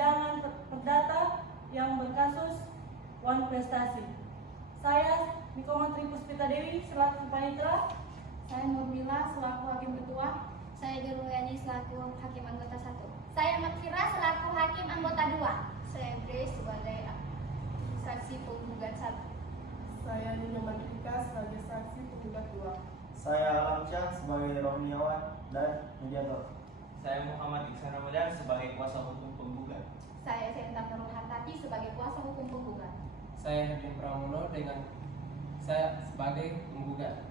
persidangan perdata yang berkasus Wan Prestasi. Saya Nikomatri Puspita Dewi selaku panitera. Saya Nurmila selaku hakim ketua. Saya Geruyani selaku hakim anggota 1. Saya Makfira selaku hakim anggota 2. Saya Grace sebagai saksi penggugat 1. Saya Nina Mandrika sebagai saksi penggugat 2. Saya Alamsyah sebagai Rohniawan dan mediator. Saya Muhammad Iksan Ramadan sebagai kuasa hukum penggugat. Saya Senta Nurul Hartati sebagai kuasa hukum penggugat. Saya Hervin Pramono dengan saya sebagai penggugat.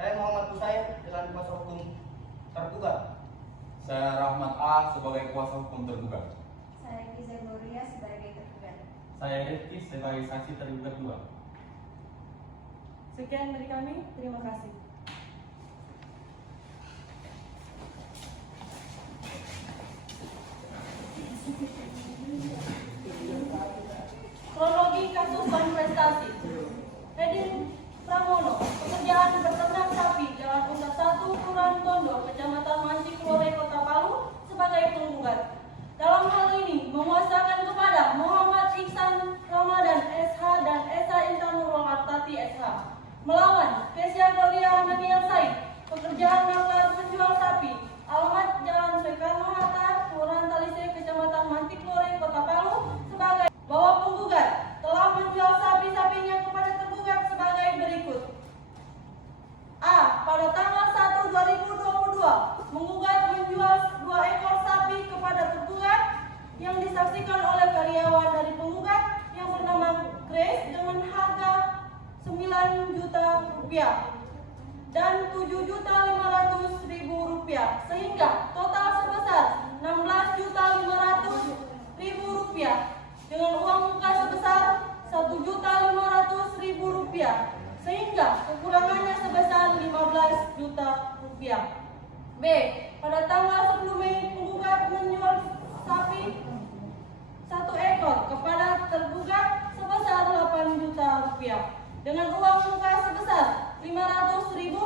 Saya Muhammad Kusair dengan kuasa hukum tergugat. Saya Rahmat A sebagai kuasa hukum tergugat. Saya Giza Gloria sebagai tergugat. Saya Rifki sebagai saksi tergugat 2. Sekian dari kami, terima kasih. Kronologi kasus Wan Prestasi. Hedin Pramono, pekerjaan beternak sapi, Jalan Usaha 1, Kelurahan Tondo, Kecamatan Mantiklore, Kota Palu, sebagai penggugat. Dalam hal ini menguasakan kepada Muhammad Iksan Ramadan SH dan Esa Intan Nurul Hartati SH melawan Kesia Gloria Daniel Said, pekerjaan maklar penjual sapi, alamat Jalan Soekarno-Hatta, Kelurahan Talise, Kecamatan Mantiklore, Kota Palu, sebagai bahwa penggugat telah menjual sapi-sapinya kepada tergugat sebagai berikut. A. Pada tanggal 1 2022 menggugat menjual 2 ekor sapi kepada tergugat yang disaksikan oleh karyawan dari penggugat yang bernama Grace dengan harga 9 juta rupiah dan 7.500.000 rupiah, sehingga total sebesar 16.500.000 rupiah dengan uang muka sebesar 1.500.000 rupiah, sehingga kekurangannya sebesar 15 juta rupiah. B. Pada tanggal 10 Mei penggugat menjual sapi 1 ekor kepada tergugat sebesar 8 juta rupiah dengan uang muka sebesar 500.000,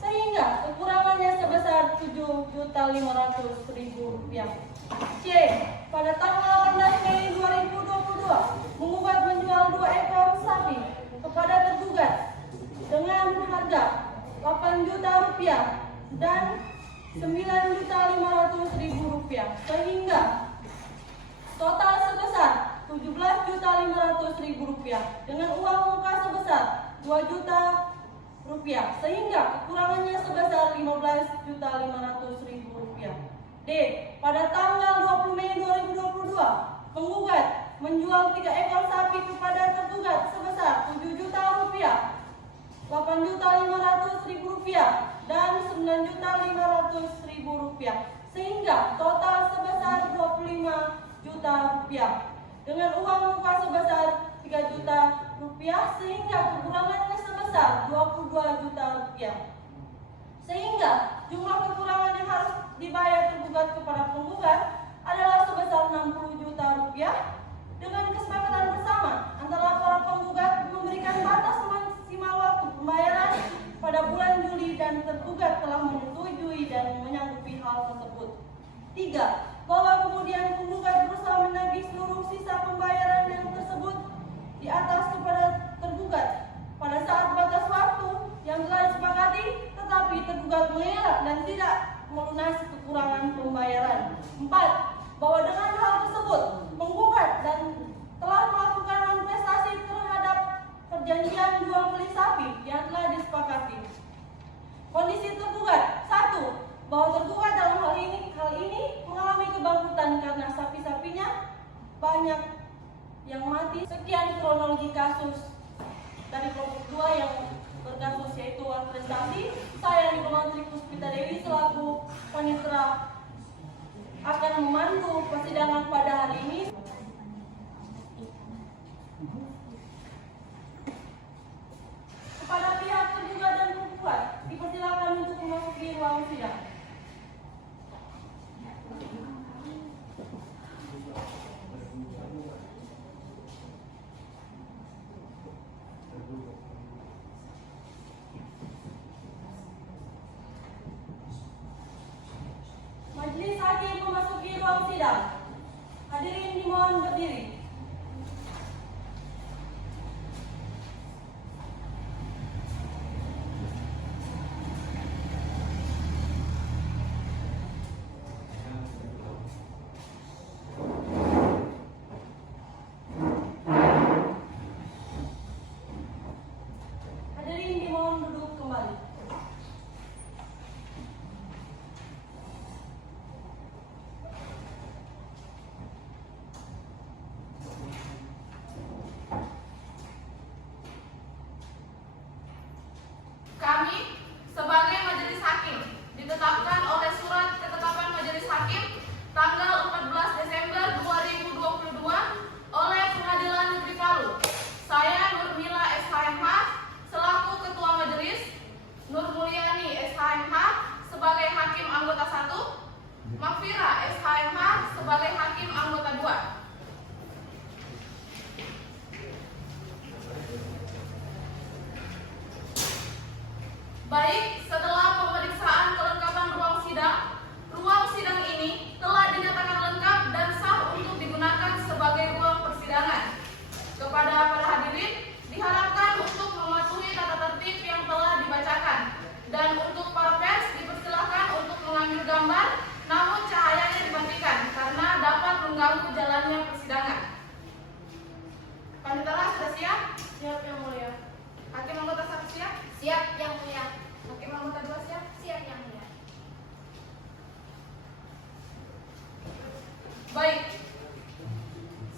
sehingga kekurangannya sebesar 7.500.000 rupiah. C. Pada tanggal 18 Mei 2022 menggugat menjual 2 ekor sapi kepada tergugat dengan harga 8 juta rupiah dan 9.500.000 rupiah, sehingga total sebesar 17.500.000 rupiah dengan uang muka sebesar 2 juta rupiah, sehingga kekurangannya sebesar 15.500.000 rupiah. D. Pada tanggal 20 Mei 2022 penggugat menjual 3 ekor sapi kepada tergugat sebesar 7 juta rupiah, 8.500.000 rupiah dan 9.500.000 rupiah, sehingga total sebesar 25 juta rupiah dengan uang muka sebesar 3 juta rupiah, sehingga kekurangannya sebesar 22 juta rupiah, sehingga jumlah kekurangan yang harus dibayar tergugat kepada penggugat adalah sebesar 60 juta rupiah dengan kesepakatan bersama antara para penggugat memberikan batas maksimal waktu pembayaran pada bulan Juli dan tergugat telah menyetujui dan menyanggupi hal tersebut. 3. Bahwa kemudian penggugat berusaha menagih seluruh sisa pembayaran yang tersebut di atas kepada tergugat pada saat batas waktu yang telah disepakati, tetapi tergugat mengelak dan tidak melunasi kekurangan pembayaran. 4. Bahwa dengan hal tersebut penggugat dan telah melakukan manifestasi terhadap perjanjian jual beli sapi yang telah disepakati. Kondisi tergugat: 1. Bahwa tergugat dalam hal ini mengalami kebangkrutan karena sapi-sapinya banyak yang mati. Sekian kronologi kasus dari kelompok 2 yang berkasus, yaitu Wan Prestasi. Saya Nikomatri Puspita Dewi selaku panitera akan memandu persidangan pada hari ini. Kepada pihak tergugat dan penggugat dipersilakan untuk memasuki ruang sidang. Majelis hakim memasuki ruang sidang. Hadirin dimohon Mafira SHMH sebagai Hakim Anggota 2. Baik, setelah pemeriksaan kelengkapan ruang sidang ini telah dinyatakan lengkap dan sah untuk digunakan sebagai ruang persidangan. Kepada para hadirin, diharapkan untuk mematuhi tata tertib yang telah dibacakan. Dan untuk para pers, dipersilahkan untuk mengambil gambar, namun cahayanya dimatikan karena dapat mengganggu jalannya persidangan. Panitera sudah siap? Siap Yang Mulia. Hakim Anggota 1 siap? Siap Yang Mulia. Hakim Anggota 2 siap? Siap Yang Mulia. Baik.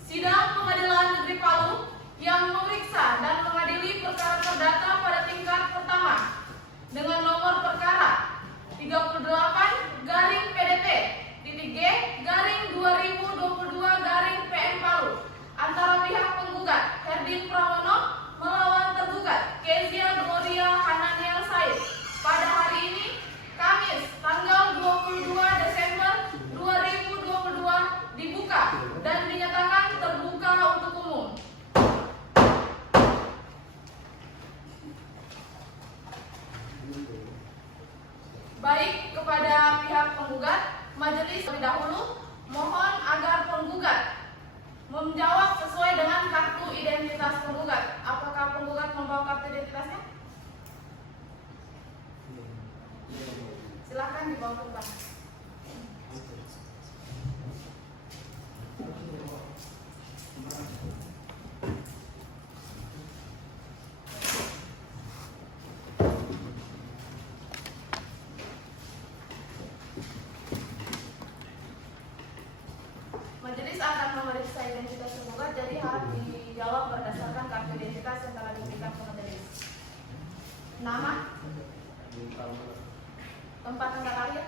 Sidang Pengadilan Negeri Palu yang memeriksa dan mengadili perkara perdata pada tingkat pertama dengan nomor perkara 38-PDT-G-2022-PM Palu antara pihak penggugat Herdin Pramono melawan tergugat Kezia Gloria Hananiel Said pada hari ini Kamis tanggal 22 Desember 2022 dibuka dan dinyatakan terbuka untuk umum. Baik, kepada pihak penggugat, majelis terlebih dahulu mohon agar penggugat menjawab sesuai dengan kartu identitas penggugat. Apakah penggugat membawa kartu identitasnya? Silakan dibawa ke depan. Majelis akan memeriksa identitas penggugat, jadi harap dijawab berdasarkan kartu identitas yang telah diberikan ke majelis. Nama, tempat tanggal lahir,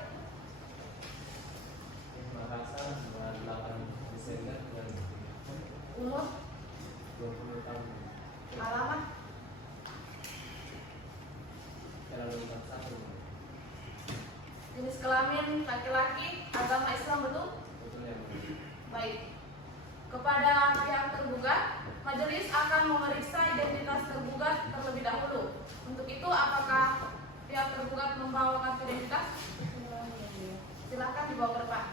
Makassar 8 Desember 2003. umur, 20 tahun. alamat, Jalan Lingkar 1. jenis kelamin laki-laki, agama Islam, betul? Betul ya, Bu? Baik. Kepada pihak tergugat, majelis akan memeriksa identitas tergugat terlebih dahulu. Untuk itu, apakah pihak tergugat membawa kartu identitas? Silakan dibawa ke depan.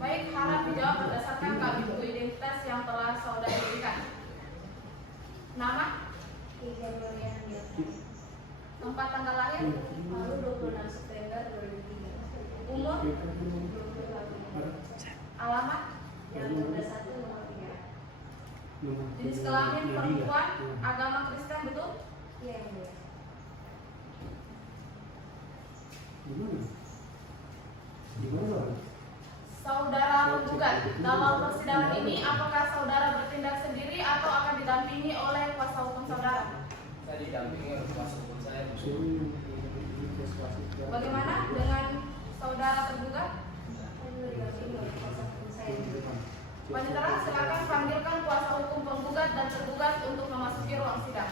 Baik, harap dijawab berdasarkan kartu identitas yang telah saudara berikan. Nama, Kezia Gloria Hananiel Said. tempat tanggal lahir, Palu 26 September 2003. umur, 20 tahun. alamat, Jalan 21 nomor 3. jenis kelamin perempuan, agama Kristen, betul? Iya Yang Mulia. Saudara penggugat, dalam persidangan ini apakah saudara bertindak sendiri atau akan didampingi oleh kuasa hukum saudara? Saya didampingi oleh kuasa hukum saya. Bagaimana dengan saudara tergugat? Saya juga didampingi oleh kuasa hukum saya. Panitera, silakan panggilkan kuasa hukum penggugat dan tergugat untuk memasuki ruang sidang.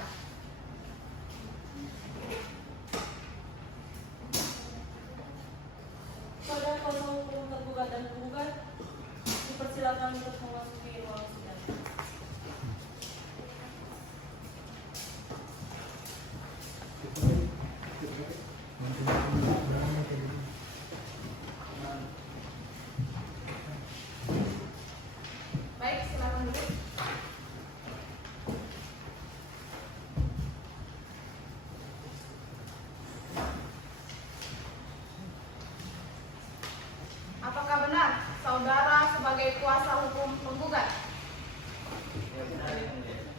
Pada kuasa hukum tergugat dan penggugat dipersilakan untuk memasuki ruang sidang. Baik, silakan duduk. Apakah benar saudara sebagai kuasa hukum penggugat? Ya, benar Yang Mulia.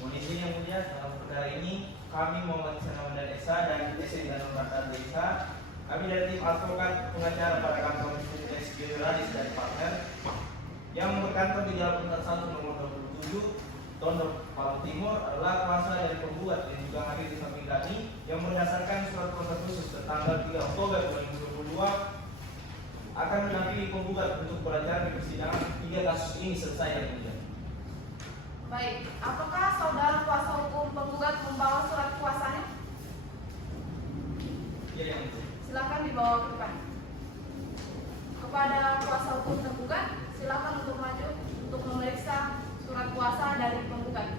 Kondisi Yang Mulia, dalam perkara ini kami Muhammad Sanawanda Esa dan SE dan Nomor Desa, kami dari tim advokat pengacara pada kantor Universitas Generalis dari partner yang berkantor di Jalan Untar 1 nomor 27 Tondok Palu Timur adalah kuasa dari penggugat yang juga hadir di samping kami yang berdasarkan surat kuasa khusus tertanggal 3 Oktober 2022 menggugat untuk pelancaran di persidangan hingga kasus ini selesai yang mulia. Baik, apakah saudara kuasa hukum penggugat membawa surat kuasanya? Iya yang mulia. Silakan dibawa ke depan. Kepada kuasa hukum tergugat, silakan untuk maju untuk memeriksa surat kuasa dari penggugat.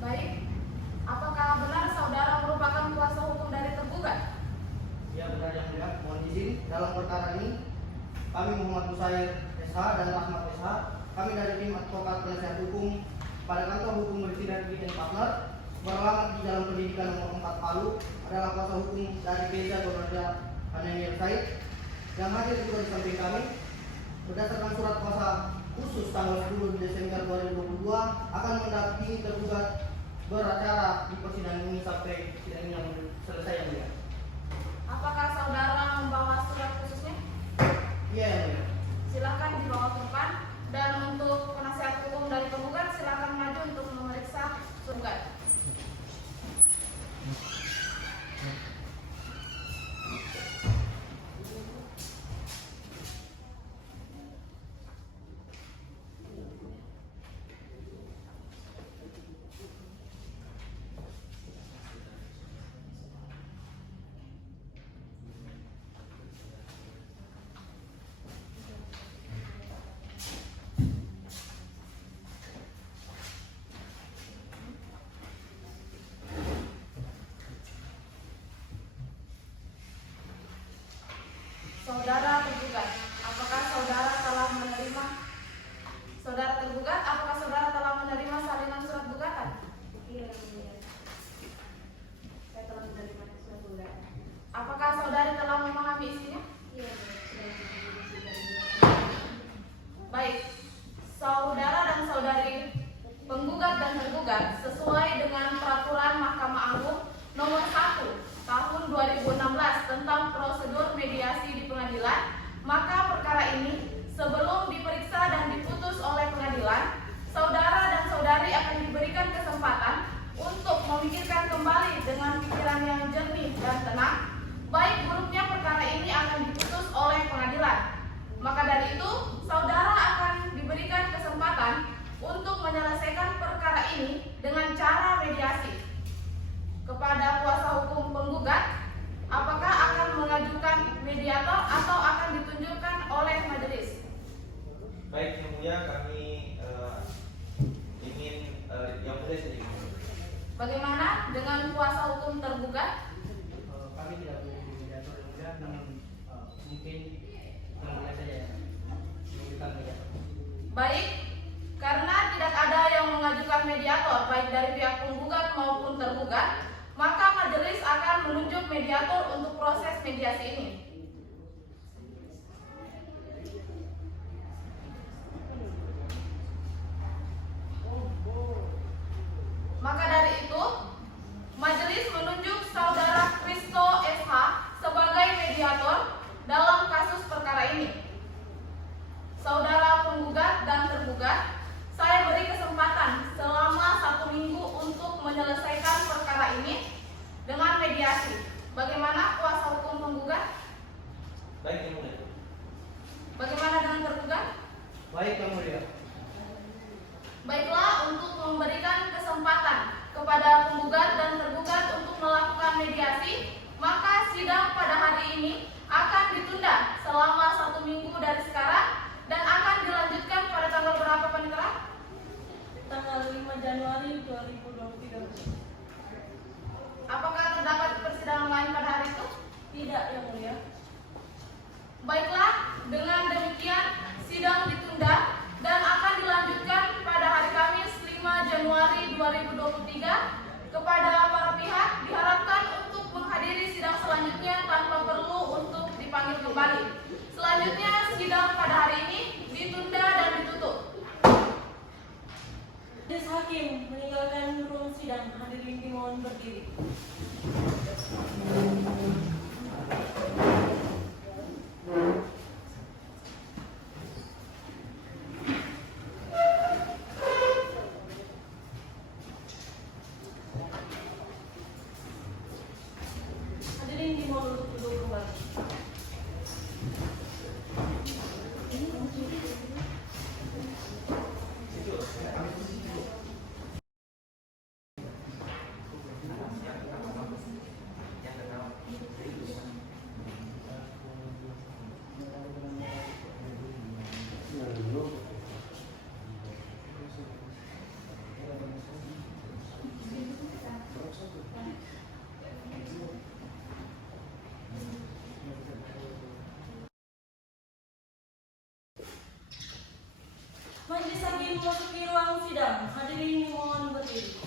Baik, apakah benar saudara merupakan kuasa hukum dari tergugat? Ya benar yang mulia, mohon izin dalam perkara ini kami Muhammad Musair SH dan Rahmat SH, kami dari tim advokat penasihat hukum pada kantor hukum Murti dan Bikin Partner beralamat di dalam pendidikan nomor 4 Palu adalah kuasa hukum dari Gereja Gonorda Ananiel Said yang hadir juga di samping kami berdasarkan surat kuasa khusus tanggal 10 Desember 2022 akan mendampingi tergugat beracara di persidangan ini sampai sidang yang selesai yang mulia. Apakah saudara membawa surat khususnya? Iya yang mulia. Silakan dibawa ke depan dan untuk penasihat hukum dari penggugat silakan maju untuk memeriksa penggugat. Saudara tergugat, apakah saudara telah menerima? Saudara tergugat, apakah saudara telah menerima salinan surat gugatan? Iya, iya. Saya telah menerima surat gugatan. Apakah saudari telah memahami isinya? Iya, sudah. Baik, saudara dan saudari penggugat dan tergugat sesuai dengan peraturan Mahkamah Agung nomor 1 tahun 2016 tentang prosedur mediasi di pengadilan, maka perkara ini sebelum diperiksa dan diputus oleh pengadilan, saudara dan saudari akan diberikan kesempatan untuk memikirkan kembali dengan pikiran yang jernih dan tenang, baik buruknya perkara ini akan diputus oleh pengadilan. Maka dari itu, saudara akan diberikan kesempatan untuk menyelesaikan perkara ini dengan cara mediasi. Kepada kuasa hukum penggugat, apakah akan mengajukan mediator atau akan ditunjukkan oleh majelis? Baik yang mulia, kami ingin yang mulia sedikit. Bagaimana dengan kuasa hukum tergugat? Kami tidak boleh mediator yang mulia, namun mungkin yang mulia saja ya memberikan mediator. Baik, karena tidak ada yang mengajukan mediator baik dari pihak penggugat maupun tergugat, maka majelis akan menunjuk mediator untuk proses mediasi ini. Maka dari itu, majelis menunjuk saudara Kristo SH sebagai mediator dalam kasus perkara ini. Saudara penggugat dan tergugat, saya beri kesempatan selama 1 minggu untuk menyelesaikan perkara ini dengan mediasi. Bagaimana kuasa hukum penggugat? Baik yang mulia. Bagaimana dengan tergugat? Baik yang mulia. Baiklah, untuk memberikan kesempatan kepada penggugat dan tergugat untuk melakukan mediasi, maka sidang pada hari ini akan ditunda selama 1 minggu dari sekarang dan akan dilanjutkan pada tanggal berapa, Panitera? Tanggal 5 Januari 2023. Apakah terdapat persidangan lain pada hari itu? Tidak yang mulia. Baiklah, dengan demikian sidang ditunda dan akan dilanjutkan pada hari Kamis 5 Januari 2023. Kepada para pihak diharapkan untuk menghadiri sidang selanjutnya tanpa perlu untuk dipanggil kembali. Selanjutnya sidang pada hari ini ditunda dan ditutup. Majelis Hakim meninggalkan ruang sidang. Hadirin dimohon berdiri. Hadirin dimohon untuk duduk kembali. Majelis Hakim memasuki ruang sidang. Hadirin dimohon berdiri.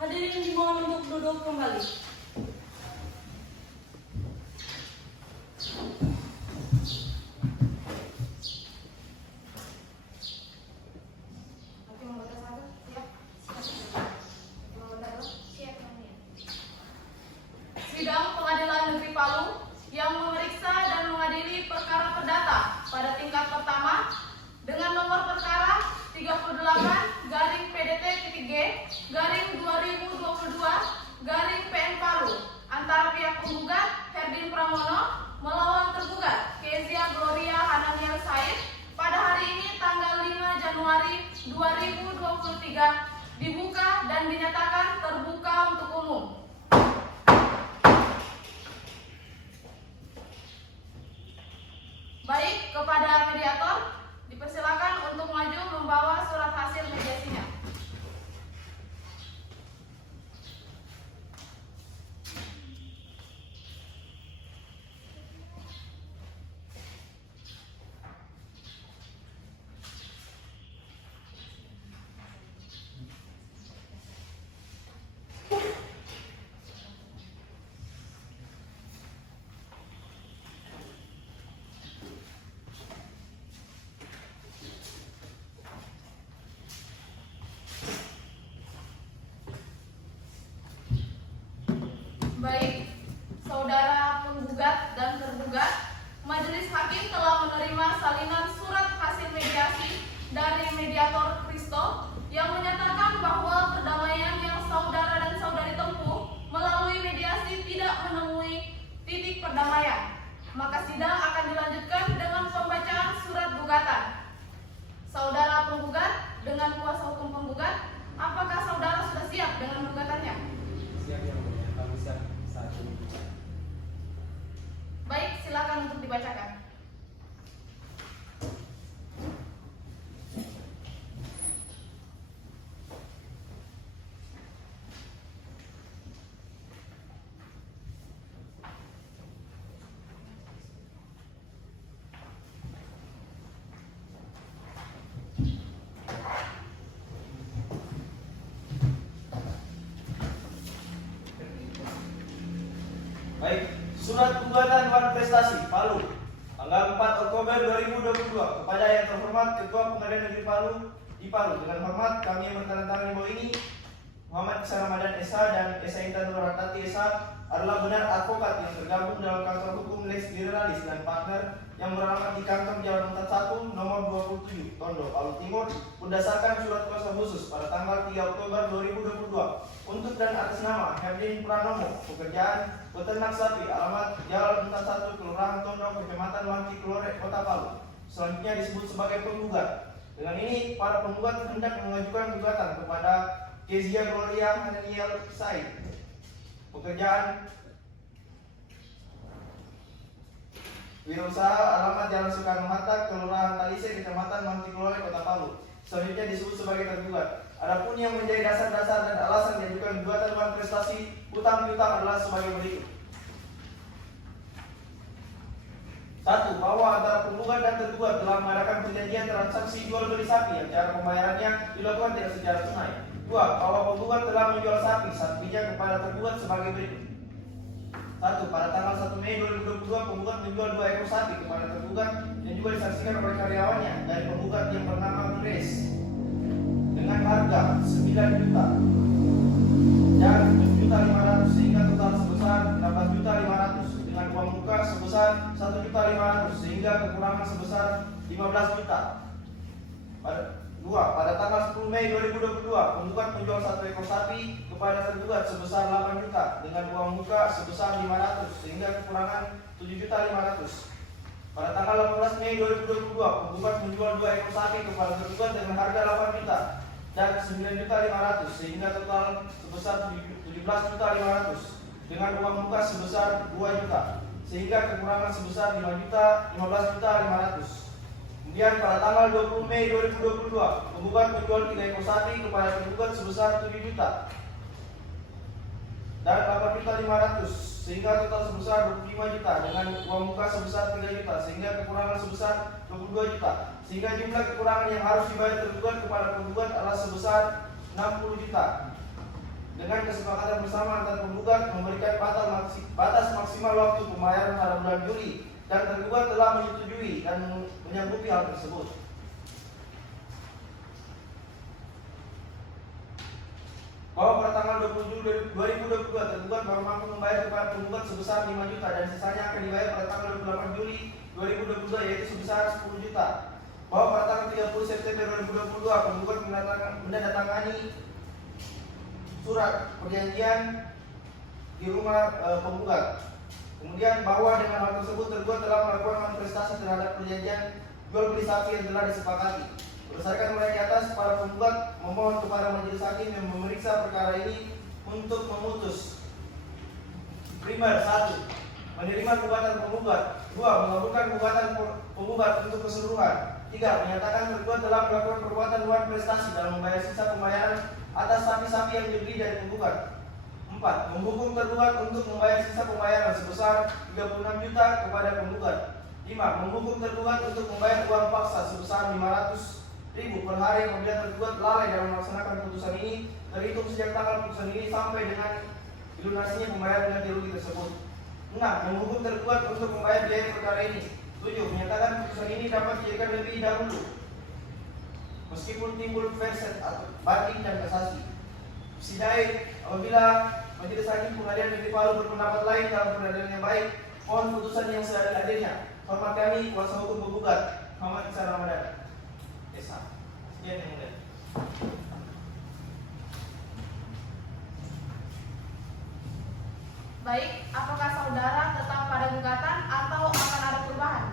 Hadirin dimohon untuk duduk kembali. Hakim membaca syahadat, siap. Hakim membaca doa. Siap, Yang Mulia. Sidang Pengadilan Negeri Palu yang memeriksa dan mengadili perkara perdata pada tingkat pertama dengan nomor perkara 38-G/2022-PN Palu antara pihak penggugat Herdin Pramono melawan tergugat Kezia Gloria Hananiel Said pada hari ini tanggal 5 Januari 2023 dibuka dan dinyatakan terbuka untuk umum. Baik, kepada mediator dipersilakan untuk maju membawa surat hasil mediasinya. Baik, saudara penggugat dan tergugat, Majelis Hakim telah menerima salinan surat hasil mediasi dari mediator Kristo yang menyatakan bahwa perdamaian yang saudara dan saudari tempuh melalui mediasi tidak menemui titik perdamaian. Maka sidang akan dilanjutkan dengan pembacaan surat gugatan. Saudara penggugat dengan kuasa hukum penggugat, apakah saudara sudah siap dengan gugatannya? Siap Yang Mulia, kami siap saat ini. Baik, silakan untuk dibacakan. Baik, surat gugatan Dewan Prestasi Palu tanggal 4 Oktober 2022 kepada yang terhormat Ketua Pengadilan Negeri Palu di Palu. Dengan hormat kami yang bertanda tangan di bawah ini Muhammad Isa Ramadan SH dan Esa Intan Nurhatati SH adalah benar advokat yang tergabung dalam kantor hukum Lex Generalis dan partner yang beralamat di kantor Jalan 41 nomor 27 Tondo, Palu Timur berdasarkan surat kuasa khusus pada tanggal 3 Oktober 2022 untuk dan atas nama Herdin Pranomo, pekerjaan peternak sapi, alamat Jalan 41 Kelurahan Tondo, Kecamatan Manti Kelore, Kota Palu. Selanjutnya disebut sebagai penggugat. Dengan ini para penggugat hendak mengajukan gugatan kepada Kezia Gloria Hananiel Said, pekerjaan wirausaha, alamat Jalan Soekarno-Hatta, Kelurahan Talise, Kecamatan Mantiklore, Kota Palu. Selanjutnya disebut sebagai tergugat. Adapun yang menjadi dasar-dasar dan alasan diajukan gugatan Dewan Prestasi utang piutang adalah sebagai berikut. 1. Bahwa antara penggugat dan tergugat telah mengadakan perjanjian transaksi jual beli sapi yang cara pembayarannya dilakukan tidak secara tunai. 2. Bahwa penggugat telah menjual sapinya kepada tergugat sebagai berikut. 1. Pada tanggal 1 Mei 2022 penggugat menjual 2 ekor sapi kepada tergugat yang juga disaksikan oleh karyawannya dari penggugat yang bernama Grace dengan harga 9 juta dan 7.500.000 sehingga total sebesar 18.500.000 dengan uang muka sebesar 1.500.000 sehingga kekurangan sebesar 15 juta. 2. Pada tanggal 10 Mei 2022 penggugat menjual 1 ekor sapi kepada tergugat sebesar 8 juta dengan uang muka sebesar 500 sehingga kekurangan 7.500.000. Pada tanggal 18 Mei 2022 penggugat menjual 2 ekor sapi kepada tergugat dengan harga 8 juta dan 9.500.000 sehingga total sebesar 17.500.000 dengan uang muka sebesar 2 juta sehingga kekurangan sebesar 15.500.000. Kemudian pada tanggal 20 Mei 2022 penggugat menjual 3 ekor sapi kepada tergugat sebesar 7 juta dan 8.500.000 sehingga total sebesar 25 juta dengan uang muka sebesar 3 juta sehingga kekurangan sebesar 22 juta sehingga jumlah kekurangan yang harus dibayar tergugat kepada penggugat adalah sebesar 60 juta. Dengan kesepakatan bersama antara penggugat memberikan batas maksimal waktu pembayaran pada bulan Juli dan tergugat telah menyetujui dan menyanggupi hal tersebut. Bahwa pada tanggal 20 Juli 2022 tergugat baru mampu membayar kepada penggugat sebesar 5 juta dan sisanya akan dibayar pada tanggal 28 Juli 2022 yaitu sebesar 10 juta. Bahwa pada tanggal 30 September 2022 penggugat menandatangani surat perjanjian di rumah penggugat. Kemudian bahwa dengan hal tersebut tergugat telah melakukan manifestasi terhadap perjanjian jual beli sapi yang telah disepakati. Berdasarkan uraian di atas, para penggugat memohon kepada majelis hakim yang memeriksa perkara ini untuk memutus. Primer 1. Menerima gugatan penggugat. 2. Mengabulkan gugatan penggugat untuk keseluruhan. 3. Menyatakan tergugat telah melakukan perbuatan luar prestasi dalam membayar sisa pembayaran atas sapi-sapi yang dibeli dari penggugat. 4. Menghukum tergugat untuk membayar sisa pembayaran sebesar 36 juta kepada penggugat. 5. Menghukum tergugat untuk membayar uang paksa sebesar 500.000 per hari apabila tergugat lalai dalam melaksanakan putusan ini terhitung sejak tanggal putusan ini sampai dengan dilunasinya pembayaran ganti rugi tersebut. 6. Menghukum tergugat untuk membayar biaya perkara ini. 7. Menyatakan putusan ini dapat dijadikan lebih dahulu meskipun timbul verset atau banding dan kasasi. Sidai apabila majelis hakim pengadilan negeri Palu berpendapat lain dalam peradilan yang baik, mohon putusan yang seadil-adilnya. Hormat kami kuasa hukum penggugat Muhammad Ihsan Ramadan. Esa. Sekian yang mulia. Baik, apakah saudara tetap pada gugatan atau akan ada perubahan?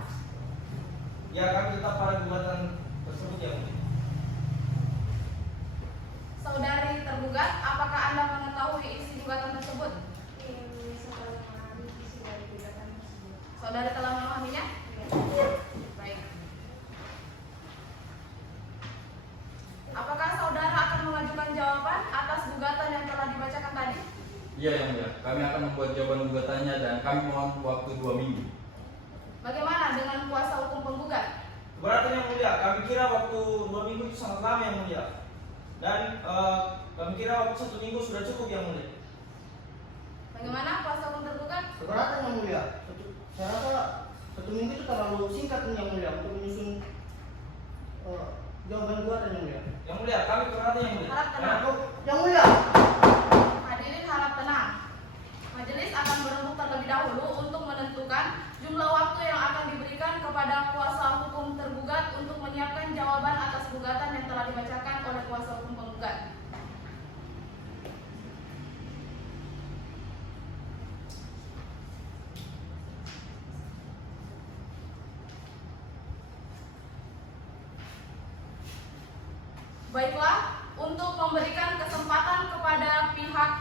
Ya, kami tetap pada gugatan tersebut yang mulia. Saudari tergugat, apakah Anda mengetahui isi gugatan tersebut? Saudari telah memahaminya? Baik. Apakah saudara akan mengajukan jawaban atas gugatan yang telah dibacakan tadi? Iya yang mulia, kami akan membuat jawaban gugatannya dan kami mohon waktu 2 minggu. Bagaimana dengan kuasa hukum penggugat? Keberatan yang mulia, kami kira waktu 2 minggu itu sangat lama yang mulia. Dan kami kira waktu 1 minggu sudah cukup yang mulia. Bagaimana kuasa hukum tergugat? Keberatan yang mulia. Saya rasa 1 minggu itu terlalu singkat yang mulia untuk menyusun jawaban gugatan yang mulia. Yang mulia, kami keberatan yang mulia. Harap tenang. Yang mulia. Hadirin harap tenang. Majelis akan berembuk terlebih dahulu untuk menentukan jumlah waktu yang akan diberikan kepada kuasa hukum tergugat untuk menyiapkan jawaban atas gugatan yang telah dibacakan oleh kuasa hukum penggugat. Baiklah, untuk memberikan kesempatan kepada pihak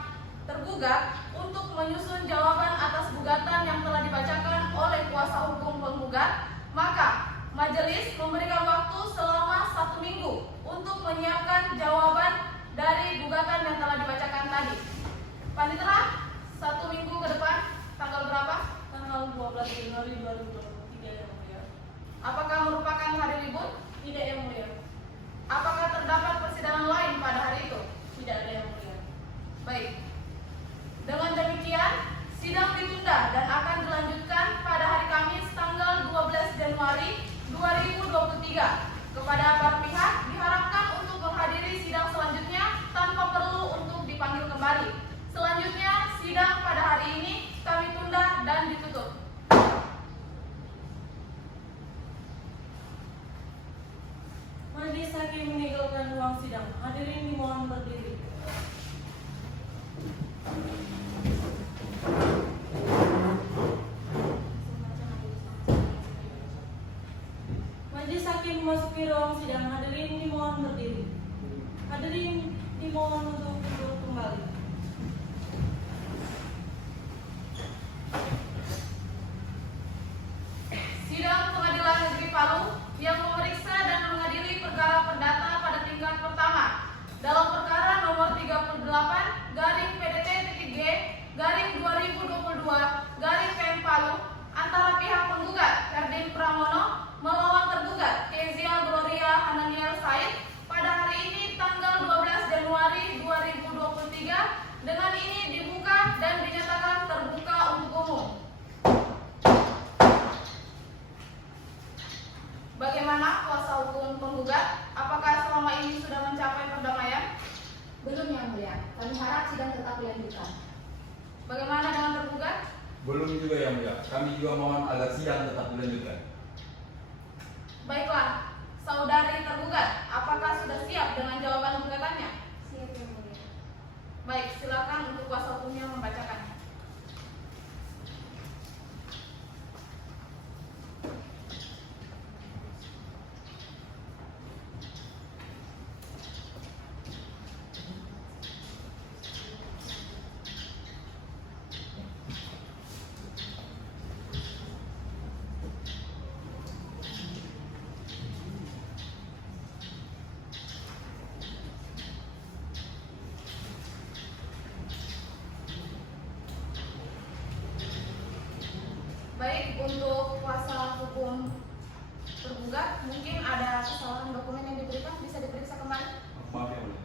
tergugat untuk menyusun jawaban atas gugatan yang telah dibacakan oleh kuasa hukum penggugat, maka majelis memberikan waktu selama 1 minggu untuk menyiapkan jawaban dari gugatan yang telah dibacakan tadi. Panitera, 1 minggu ke depan, tanggal berapa? Tanggal 12 Januari 2023 yang Hadirin dimohon berdiri. Majelis Hakim memasuki ruang sidang. Hadirin dimohon berdiri. Hadirin dimohon untuk duduk kembali. Sidang Pengadilan Negeri Palu yang memeriksa dan mengadili perkara perdata pada tingkat pertama dalam perkara nomor 38-G/2022 Palu antara pihak penggugat Herdin Pramono melawan tergugat Kezia Gloria Hananiel Said pada hari ini tanggal 12 Januari 2023 dengan ini dibuka dan dinyatakan terbuka untuk umum. Bagaimana kuasa hukum penggugat? Apakah selama ini sudah mencapai perdamaian? Belum, Yang Mulia. Kami harap sidang tetap dilanjutkan. Bagaimana dengan tergugat? Belum juga Yang Mulia. Kami juga mohon agar sidang tetap dilanjutkan. Baiklah, saudari tergugat, apakah sudah siap dengan jawaban gugatannya? Siap, Yang Mulia. Baik, silakan untuk kuasa hukumnya membacakan. Baik, untuk kuasa hukum tergugat, mungkin ada kesalahan dokumen yang diberikan, bisa diperiksa kembali. Maaf Yang Mulia.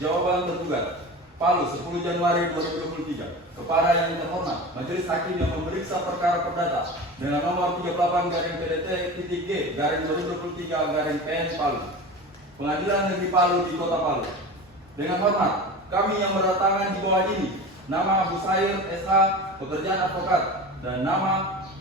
Jawaban tergugat. Palu 10 Januari 2023. Kepada yang terhormat, Majelis Hakim yang memeriksa perkara perdata dengan nomor 38-PDT-G/2023-PN Palu. Pengadilan Negeri Palu di Kota Palu. Dengan hormat, kami yang berdatangan di bawah ini, nama Abu Sair SH, pekerjaan advokat, dan nama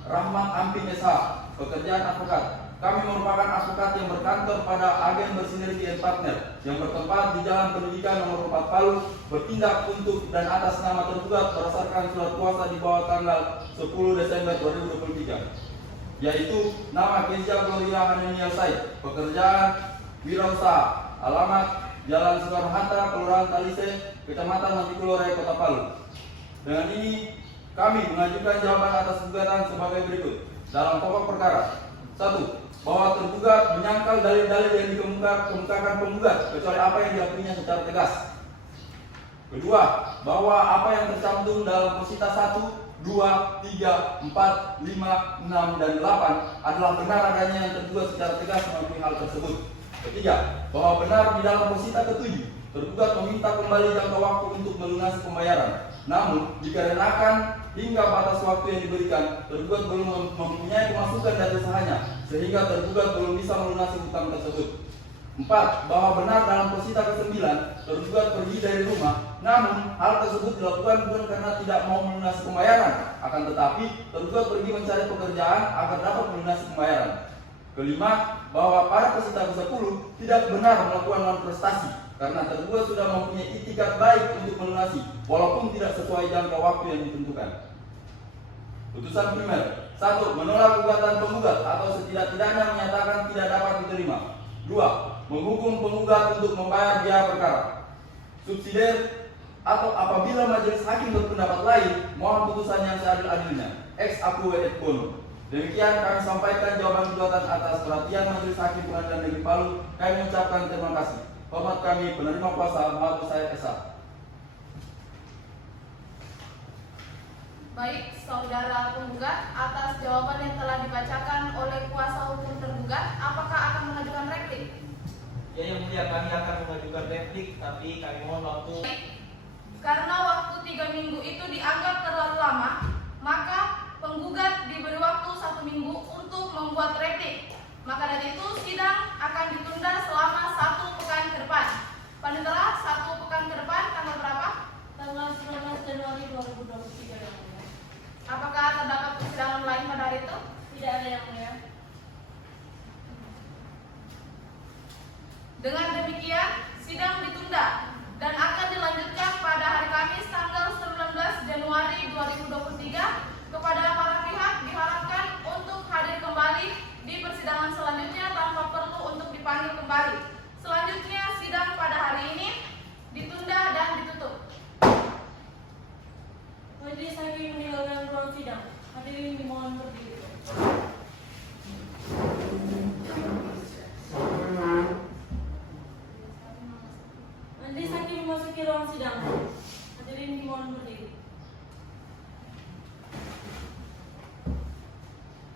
Rahmat Amping SH, pekerjaan advokat. Kami merupakan advokat yang berkantor pada agen bersinergi and partner yang bertempat di Jalan Pendidikan nomor 4 Palu, bertindak untuk dan atas nama tergugat berdasarkan surat kuasa di bawah tanggal 10 Desember 2023, yaitu nama Kezia Gloria Hananiel Said, pekerjaan wirausaha, alamat Jalan Soekarno-Hatta, Kelurahan Talise, Kecamatan Mantikulore, Kota Palu. Dengan ini kami mengajukan jawaban atas gugatan sebagai berikut. Dalam pokok perkara: 1. Bahwa tergugat menyangkal dalil-dalil yang dikemukakan penggugat kecuali apa yang diakuinya secara tegas. Kedua, bahwa apa yang tercantum dalam posita 1, 2, 3, 4, 5, 6, dan 8 adalah benar adanya yang tergugat secara tegas mengakui hal tersebut. Ketiga, bahwa benar di dalam posita ke-7 tergugat meminta kembali jangka waktu untuk melunasi pembayaran. Namun, dikarenakan hingga batas waktu yang diberikan, tergugat belum mempunyai pemasukan dari usahanya, sehingga tergugat belum bisa melunasi hutang tersebut. 4. Bahwa benar dalam posita ke-9, tergugat pergi dari rumah, namun hal tersebut dilakukan bukan karena tidak mau melunasi pembayaran, akan tetapi tergugat pergi mencari pekerjaan agar dapat melunasi pembayaran. Kelima, bahwa pada posita ke-10 tidak benar melakukan non-prestasi, karena tergugat sudah mempunyai itikat baik untuk melunasi, walaupun tidak sesuai jangka waktu yang ditentukan. Putusan primer: 1. Menolak gugatan penggugat atau setidak-tidaknya menyatakan tidak dapat diterima. 2. Menghukum penggugat untuk membayar biaya perkara. Subsidiar atau apabila majelis hakim berpendapat lain, mohon putusan yang seadil-adilnya. Ex aequo et bono. Demikian kami sampaikan jawaban gugatan atas perhatian Majelis Hakim Pengadilan Negeri Palu. Kami mengucapkan terima kasih. Hormat kami penerima kuasa Muhammad Said SH. Baik, saudara penggugat, atas jawaban yang telah dibacakan oleh kuasa hukum tergugat, apakah akan mengajukan replik? Ya Yang Mulia, kami akan mengajukan replik, tapi kami mohon waktu. Karena waktu 3 minggu itu dianggap terlalu lama, maka penggugat diberi waktu 1 minggu untuk membuat replik. Maka dari itu sidang akan ditunda selama 1 pekan sidang ditunda dan akan dilanjutkan pada hari Kamis tanggal 19 Januari 2023. Kepada para pihak diharapkan untuk hadir kembali di persidangan selanjutnya tanpa perlu untuk dipanggil kembali. Selanjutnya sidang pada hari ini ditunda dan ditutup. Majelis hakim meninggalkan ruang sidang. Hadirin dimohon berdiri. Majelis hakim memasuki ruang sidang. Hadirin dimohon berdiri.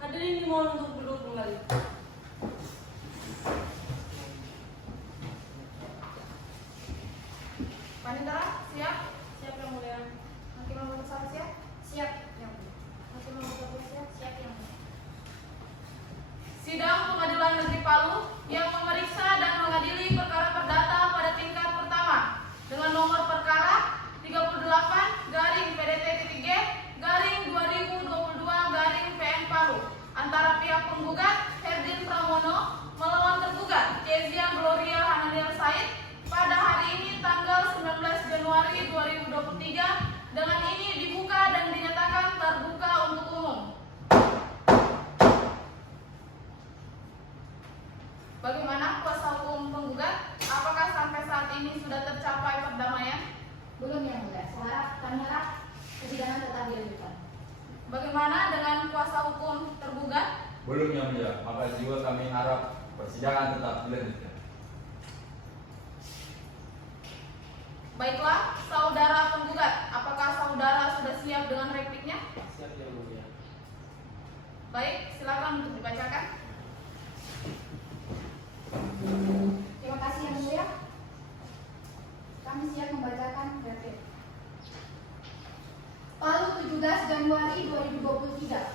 Hadirin dimohon untuk duduk kembali. Panitera, siap? Siap yang mulia. Hakim nomor 1 siap? Siap, Yang Mulia. Hakim nomor 2 siap? Siap, Yang Mulia. Sidang Pengadilan Negeri Palu yang memeriksa dan mengadili perkara perdata pada tingkat pertama dengan nomor perkara 38-PDT-G-2022-PN Palu antara pihak penggugat Herdin Pramono melawan tergugat Kezia Gloria Hananiel Said pada hari ini tanggal 19 Januari 2023 dengan ini dibuka dan dinyatakan terbuka untuk umum. Bagaimana kuasa hukum penggugat? Apakah sampai saat ini sudah tercapai perdamaian? Belum, Yang Mulia. Kami harap persidangan tetap dilanjutkan. Bagaimana dengan kuasa hukum tergugat? Belum Yang Mulia, maka juga kami harap persidangan tetap dilanjutkan. Baiklah, saudara penggugat, apakah saudara sudah siap dengan repliknya? Siap Yang Mulia. Baik, silakan untuk dibacakan. Terima kasih, Yang Mulia. Kami siap membacakan replik. Palu 17 Januari 2023.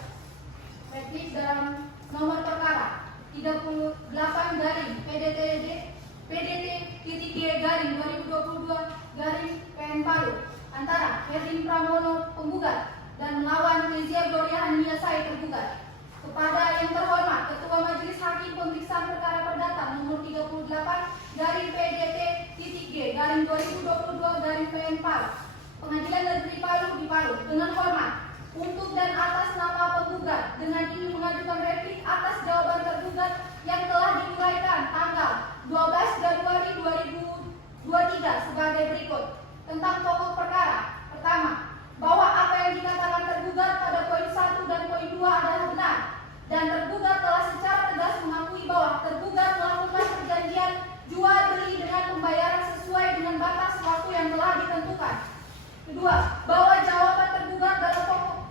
Replik dalam nomor perkara 38-PDT-G-2022-PN Palu antara Herdin Pramono penggugat dan melawan Kezia Gloria Hananiel Said tergugat. Kepada yang terhormat Ketua Majelis Hakim Pemeriksaan Perkara Perdata nomor 38-PDT-G-2022-PN Palu Pengadilan Negeri Palu di Palu dengan hormat untuk dan atas nama penggugat dengan ini mengajukan replik atas jawaban tergugat yang telah diuraikan tanggal 12 Januari 2023 sebagai berikut tentang pokok perkara. Pertama, bahwa apa yang dikatakan tergugat pada poin 1 dan poin 2 adalah benar dan tergugat telah secara tegas mengakui bahwa tergugat melakukan perjanjian jual beli dengan pembayaran sesuai dengan batas waktu yang telah ditentukan. Kedua, bahwa jawaban tergugat dalam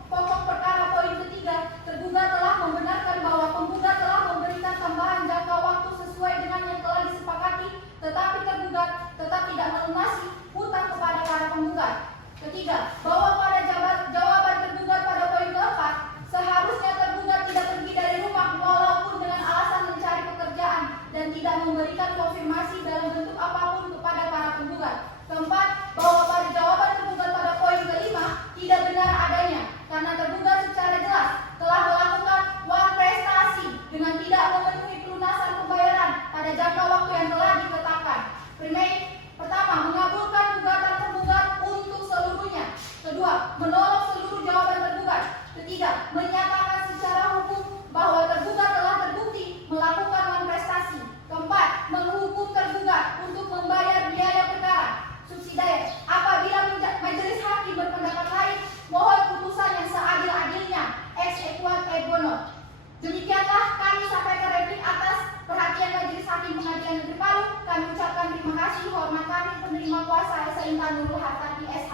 pokok perkara poin ketiga, tergugat telah membenarkan bahwa penggugat telah memberikan tambahan jangka waktu sesuai dengan yang telah disepakati, tetapi tergugat tetap tidak melunasi hutang kepada para penggugat. Ketiga, bahwa pada jawaban tergugat pada poin keempat, seharusnya tergugat tidak pergi dari rumah walaupun dengan alasan mencari pekerjaan dan tidak memberikan konfirmasi dalam bentuk apapun kepada para penggugat. Keempat, bahwa pada jawaban tergugat pada poin kelima tidak benar adanya karena tergugat secara jelas telah melakukan uang prestasi dengan tidak memenuhi pelunasan pembayaran pada jangka waktu yang telah ditetapkan. Pertama, mengabulkan gugatan tergugat untuk seluruhnya. Kedua, menolak seluruh jawaban tergugat. Ketiga, menyatakan secara hukum bahwa tergugat telah terbukti melakukan uang prestasi. Keempat, menghukum tergugat untuk membayar biaya perkara. Subsidiar, apabila majelis hakim berpendapat lain, mohon putusan yang seadil-adilnya ex equat et bono. Demikianlah kami sampaikan replik atas perhatian Majelis Hakim Pengadilan Negeri Palu. Kami ucapkan terima kasih. Hormat kami penerima kuasa Esa Intan Nurul Hartati SH.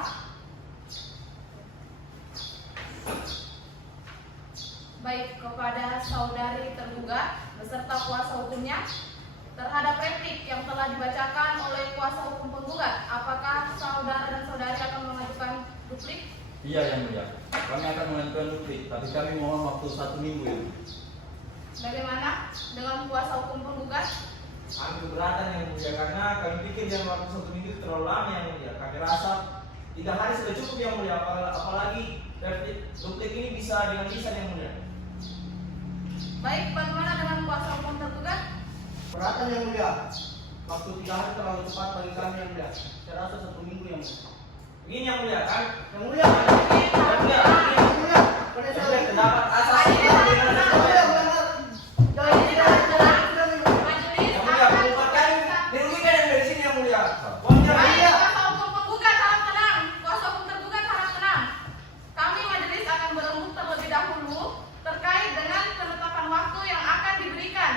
Baik, kepada saudari tergugat beserta kuasa hukumnya terhadap replik yang telah dibacakan oleh kuasa hukum penggugat, apakah saudara dan saudari akan mengajukan duplik? Iya Yang Mulia, kami akan mengajukan duplik, tapi kami mohon waktu 1 minggu ya. Bagaimana dengan kuasa hukum penggugat? Kami keberatan Yang Mulia karena kami pikir dalam waktu 1 minggu itu terlalu lama Yang Mulia. Kami rasa 3 hari sudah cukup Yang Mulia, apalagi duplik ini bisa dengan lisan Yang Mulia. Baik, bagaimana dengan kuasa hukum tergugat? Keberatan Yang Mulia. Waktu 3 hari terlalu cepat bagi kami yang mulia. Saya rasa 1 minggu yang mulia. Begini yang mulia kan? Yang mulia, Yang mulia. yang mulia. Pada Yang saya mulia pendapat asal. Majelis Yang mulia akan penggugatkan memeriksa. dirugikan yang dari sini yang mulia. Uangnya Baik, mulia. kuasa hukum penggugat harap tenang. Kuasa hukum tergugat harap tenang. Kami majelis akan berembuk terlebih dahulu terkait dengan penetapan waktu yang akan diberikan.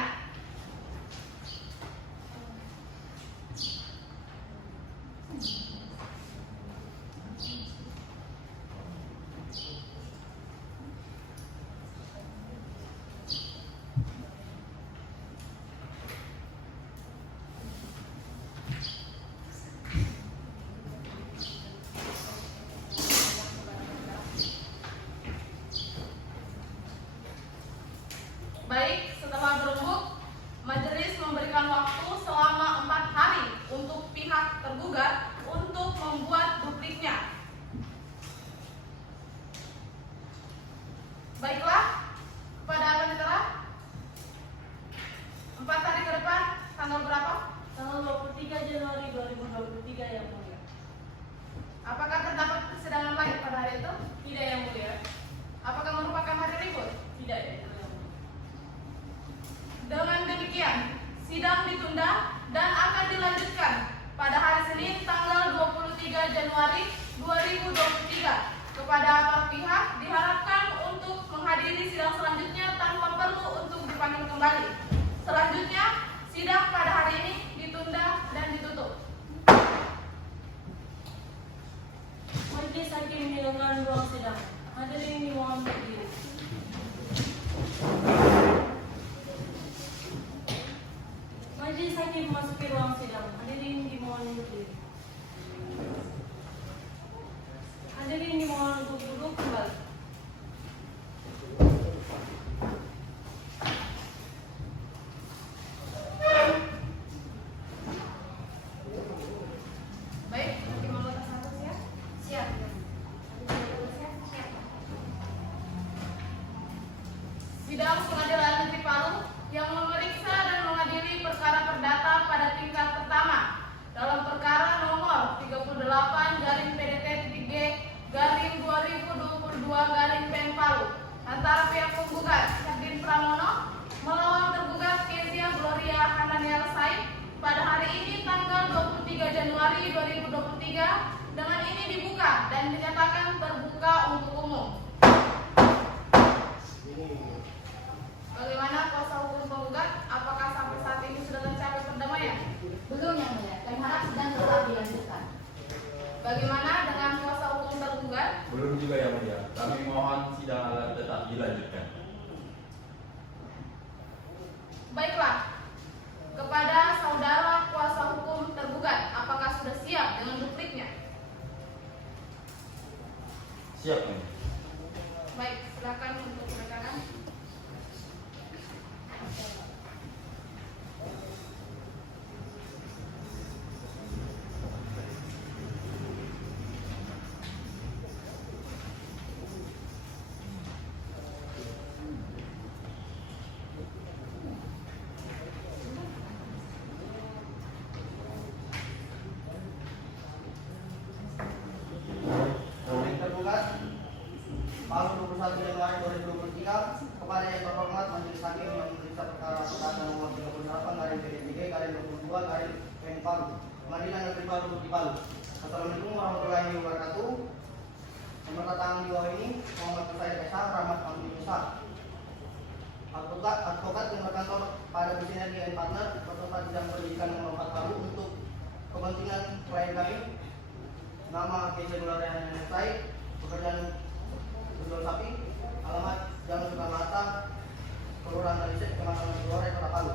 Baik, setelah berembuk, majelis memberikan waktu selama 4 hari untuk pihak tergugat untuk membuat dupliknya. Baiklah, kepada Panitera, 4 hari ke depan, tanggal berapa? Tanggal 23 Januari 2023 yang mulia. Apakah terdapat persidangan lain pada hari itu? Tidak yang mulia. Apakah merupakan hari libur? Tidak yang mulia. Dengan demikian, sidang ditunda dan akan dilanjutkan pada hari Senin tanggal 23 Januari 2023. Kepada para pihak diharapkan untuk menghadiri sidang selanjutnya tanpa perlu untuk dipanggil kembali. Selanjutnya, sidang pada hari ini ditunda dan ditutup. Majelis hakim dengan ruang sidang. Hadirin dimohon berdiri. Majelis hakim memasuki ruang sidang. Hadirin dimohon berdiri. Hadirin dimohon untuk duduk kembali. Baik, hakim anggota 1 siap? Siap. Sidang Pengadilan Negeri Palu yang memeriksa dan mengadili perkara perdata pada tingkat pertama dalam perkara nomor 38-G/2022 Palu antara pihak penggugat Herdin Pramono melawan tergugat Kezia Gloria Hananiel Said pada hari ini tanggal 23 Januari 2023 dengan ini dibuka dan dinyatakan terbuka untuk umum. Bagaimana kuasa hukum penggugat? Apakah sampai saat ini sudah tercapai perdamaian? Belum yang mulia, kami harap sidang tetap dilanjutkan. Bagaimana dengan kuasa hukum tergugat? Belum juga yang mulia. Kami mohon sidang akan tetap dilanjutkan. Baiklah, kepada saudara kuasa hukum tergugat, apakah sudah siap dengan dupliknya? Siap, Yang mulia. Baik, silakan untuk rekan-rekan. Yang tergugat Palu 21 Januari 2023 kepada yang terhormat Majelis Hakim yang memeriksa perkara perdata nomor 38/22/22 Palu, Pengadilan Negeri Palu di Palu. Assalamualaikum warahmatullahi wabarakatuh. Nomor tangan di bawah ini Muhammad Kusair SH, Rahmat Hamdi Musa, advokat yang berkantor pada Sinergi and Partner bertempat di Bidang Pendidikan nomor 4 Palu untuk kepentingan klien kami. Nama Kezia Gloria Hananiel Said, pekerjaan penjual sapi, alamat Jalan Soekarno Hatta, Kelurahan Talisek, Kecamatan Blora, Kota Palu.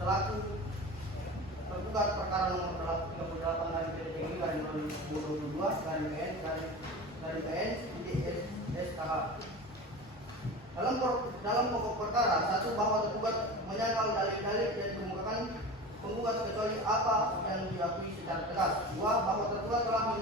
Selaku tergugat perkara nomor 38/2022/PN/SKH. Dalam pokok perkara, 1 bahwa tergugat menyangkal dalil-dalil yang dikemukakan penggugat kecuali apa yang diakui secara tegas. 2 bahwa tergugat telah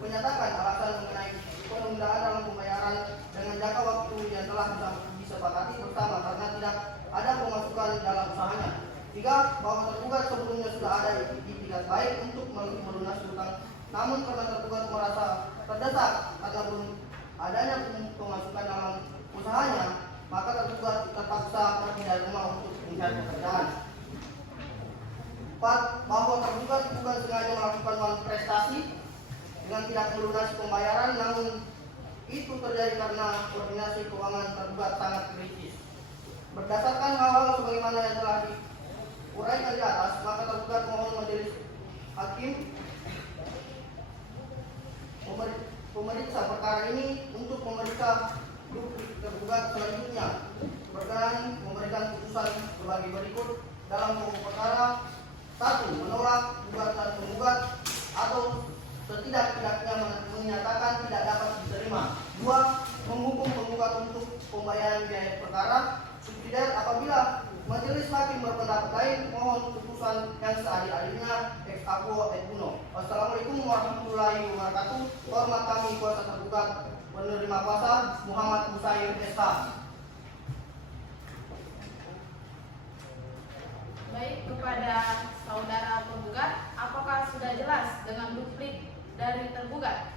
menyatakan alasan mengenai penundaan dalam pembayaran dengan jangka waktu yang telah disepakati bersama karena tidak ada pemasukan dalam usahanya. Jika bahwa tergugat sebelumnya sudah ada itikat baik untuk melunasi hutang, namun karena tergugat merasa terdesak karena belum adanya pemasukan dalam usahanya, maka tergugat terpaksa pergi dari rumah untuk mencari pekerjaan. 4. Bahwa tergugat bukan sengaja melakukan manifestasi dengan tidak melunasi pembayaran, namun itu terjadi karena koordinasi keuangan tergugat sangat kritis. Berdasarkan hal-hal sebagaimana yang telah diuraikan di atas, maka tergugat mohon majelis hakim memeriksa perkara ini untuk memeriksa tergugat selanjutnya, berkenan memberikan putusan sebagai berikut dalam pokok perkara. 1. Menolak gugatan penggugat atau setidak-tidaknya menyatakan tidak dapat diterima. 2. Menghukum penggugat untuk pembayaran biaya perkara. Subsidiar apabila majelis hakim berpendapat lain, mohon putusan yang seadil-adilnya ex aequo et uno. Wassalamualaikum warahmatullahi wabarakatuh. Hormat kami kuasa tergugat penerima kuasa Muhammad Busair SH. Baik, kepada saudara penggugat, apakah sudah jelas dengan duplik dari tergugat?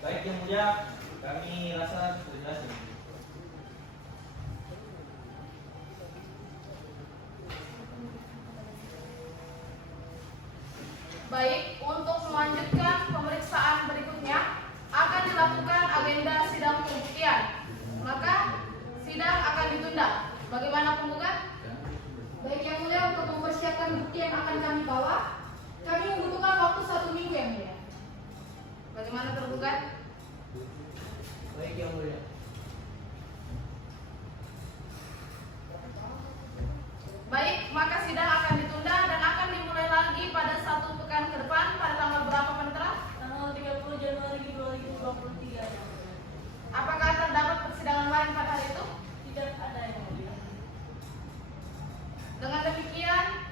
Baik Yang Mulia, kami rasa sudah jelas. Yang Mulia. Baik, untuk melanjutkan pemeriksaan berikutnya akan dilakukan agenda sidang pembuktian. Maka sidang akan ditunda. Bagaimana penggugat? Baik Yang Mulia, untuk mempersiapkan bukti yang akan kami bawa, kami membutuhkan waktu 1 minggu Yang Mulia. Bagaimana tergugat? Baik Yang Mulia. Baik, maka sidang akan ditunda dan akan dimulai lagi pada 1 pekan ke depan pada tanggal berapa Panitera? Tanggal 30 Januari 2023. Apakah terdapat persidangan lain pada hari itu? Tidak ada yang mulia. Dengan demikian,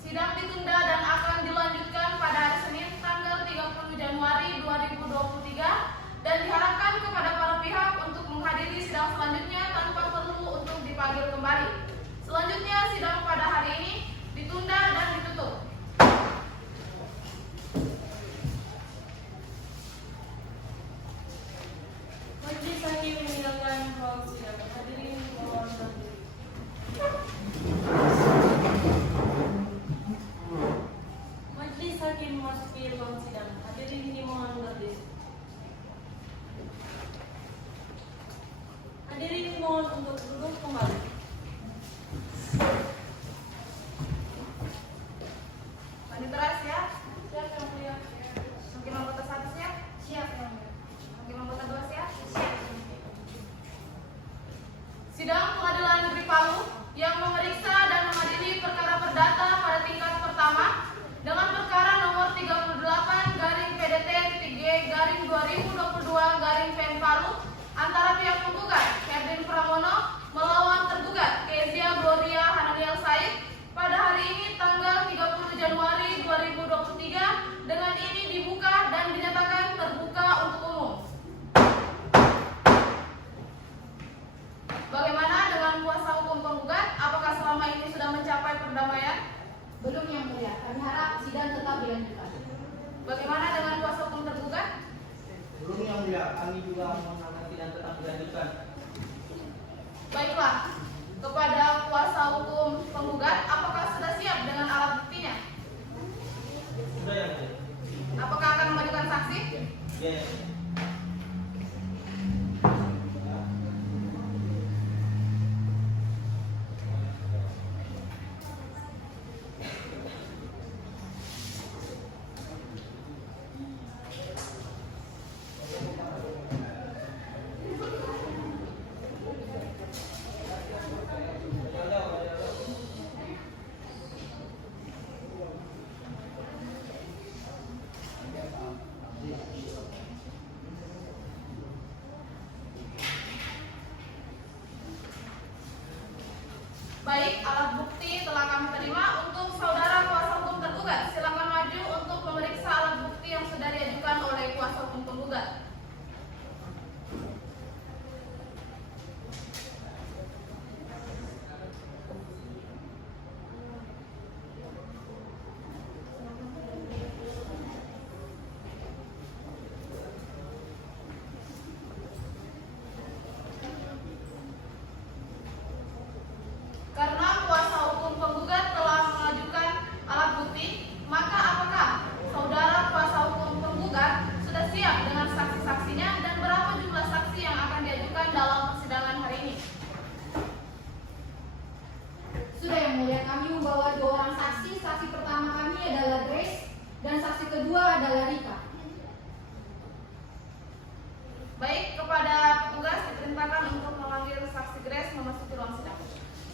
sidang ditunda dan akan dilanjutkan pada hari Senin tanggal 30 Januari 2023 dan diharapkan kepada para pihak untuk menghadiri sidang selanjutnya tanpa perlu untuk dipanggil kembali. Selanjutnya, sidang pada hari ini ditunda dan ditutup. Majelis hakim meninggalkan ruang sidang. Hadirin mohon berdiri. Majelis hakim memasuki ruang sidang. Hadirin dimohon berdiri. Hadirin mohon untuk duduk kembali. Panitera siap? Siap yang mulia. Hakim anggota 1 siap? Siap Yang Mulia. Hakim anggota 2 siap? Siap. Sidang Pengadilan Negeri Palu yang memeriksa dan mengadili perkara perdata pada tingkat pertama dengan perkara nomor 38/PDT-G/2022 Palu antara pihak penggugat Kevin Pramono melawan tergugat Kezia Gloria Hananiel Said pada hari ini tanggal 30 Januari 2023 dengan ini dibuka dan dinyatakan terbuka untuk umum. Bagaimana dengan kuasa hukum penggugat? Apakah selama ini sudah mencapai perdamaian? Belum Yang Mulia. Kami harap sidang tetap dilanjutkan. Bagaimana dengan kuasa hukum tergugat? Belum Yang Mulia, kami juga mohon agar sidang tetap dilanjutkan. Baiklah, kepada kuasa hukum penggugat, apakah sudah siap dengan alat buktinya? Sudah Yang Mulia. Apakah akan memajukan saksi? Ya, Yang Mulia. Baik, alat bukti telah kami terima. Untuk saudara kuasa hukum tergugat, silakan maju untuk memeriksa alat bukti yang sudah diajukan oleh kuasa hukum penggugat. kedua adalah Rika. Baik, kepada petugas diperintahkan untuk memanggil saksi Grace memasuki ruang sidang.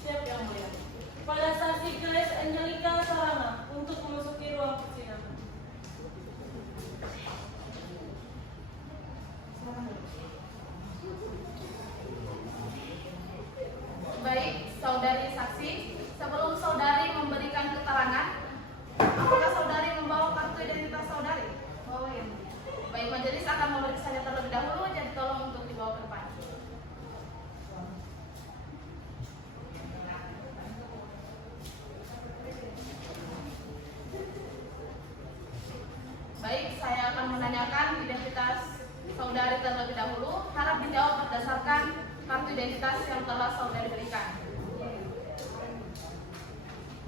Siap yang mulia. Kepada saksi Grace Angelica Sarana untuk memasuki ruang persidangan. Baik, saudari saksi, sebelum saudari memberikan keterangan, apakah saudari membawa kartu identitas saudari? Bawa yang mulia. Baik, majelis akan memeriksanya terlebih dahulu, jadi tolong untuk dibawa ke depan. Baik, saya akan menanyakan identitas saudari terlebih dahulu. Harap dijawab berdasarkan kartu identitas yang telah saudari berikan.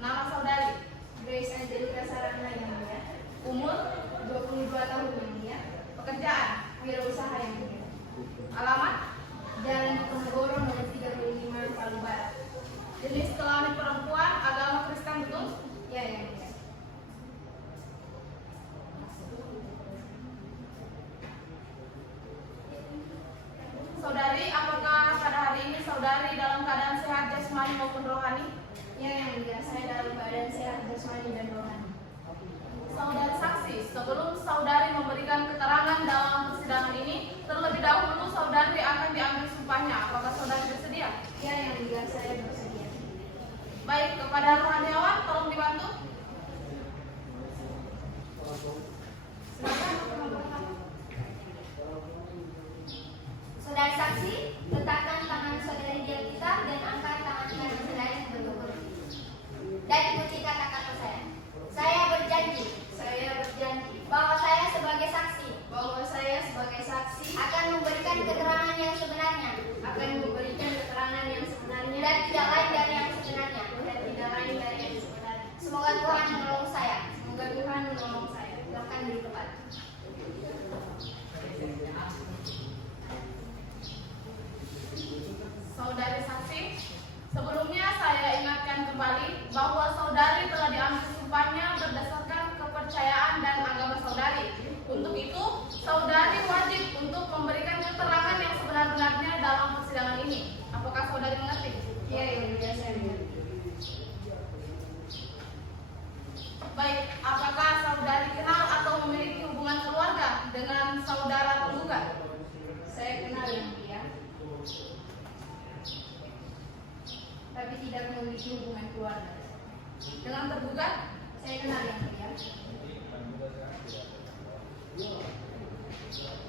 Nama saudari? Grace Angelica Sarana yang mulia. Umur? 22 tahun yang mulia. Pekerjaan? Wirausaha yang mulia. Alamat? Jalan Diponegoro nomor 35 Palu Barat. Jenis kelamin perempuan, agama Kristen betul? Ya yang mulia. Saudari, apakah pada hari ini saudari dalam keadaan sehat jasmani maupun rohani? Ya yang mulia, saya dalam keadaan sehat jasmani dan rohani. Saudari saksi, sebelum saudari memberikan keterangan dalam persidangan ini, terlebih dahulu saudari akan diambil sumpahnya. Apakah saudari bersedia? Ya yang mulia, saya bersedia. Baik, kepada rohaniawan tolong dibantu. Saudari saksi, letakkan tangan saudari di alkitab dan angkat tangan kanan saudari sebagai bukti. Dan ikuti kata-kata saya. Saya berjanji bahwa saya sebagai saksi akan memberikan keterangan yang sebenarnya dan tidak lain dari yang sebenarnya. Semoga Tuhan menolong saya. Silakan duduk tempat. Saudari saksi, sebelumnya saya ingatkan kembali bahwa saudari telah diambil sumpahnya berdasarkan kepercayaan dan agama saudari. Untuk itu, saudari wajib untuk memberikan keterangan yang sebenar-benarnya dalam persidangan ini. Apakah saudari mengerti? Ya yang mulia, saya mengerti. Baik, apakah saudari kenal atau memiliki hubungan keluarga dengan saudara penggugat? Saya kenal yang mulia, tapi tidak memiliki hubungan keluarga. Dengan tergugat? Saya kenal yang mulia.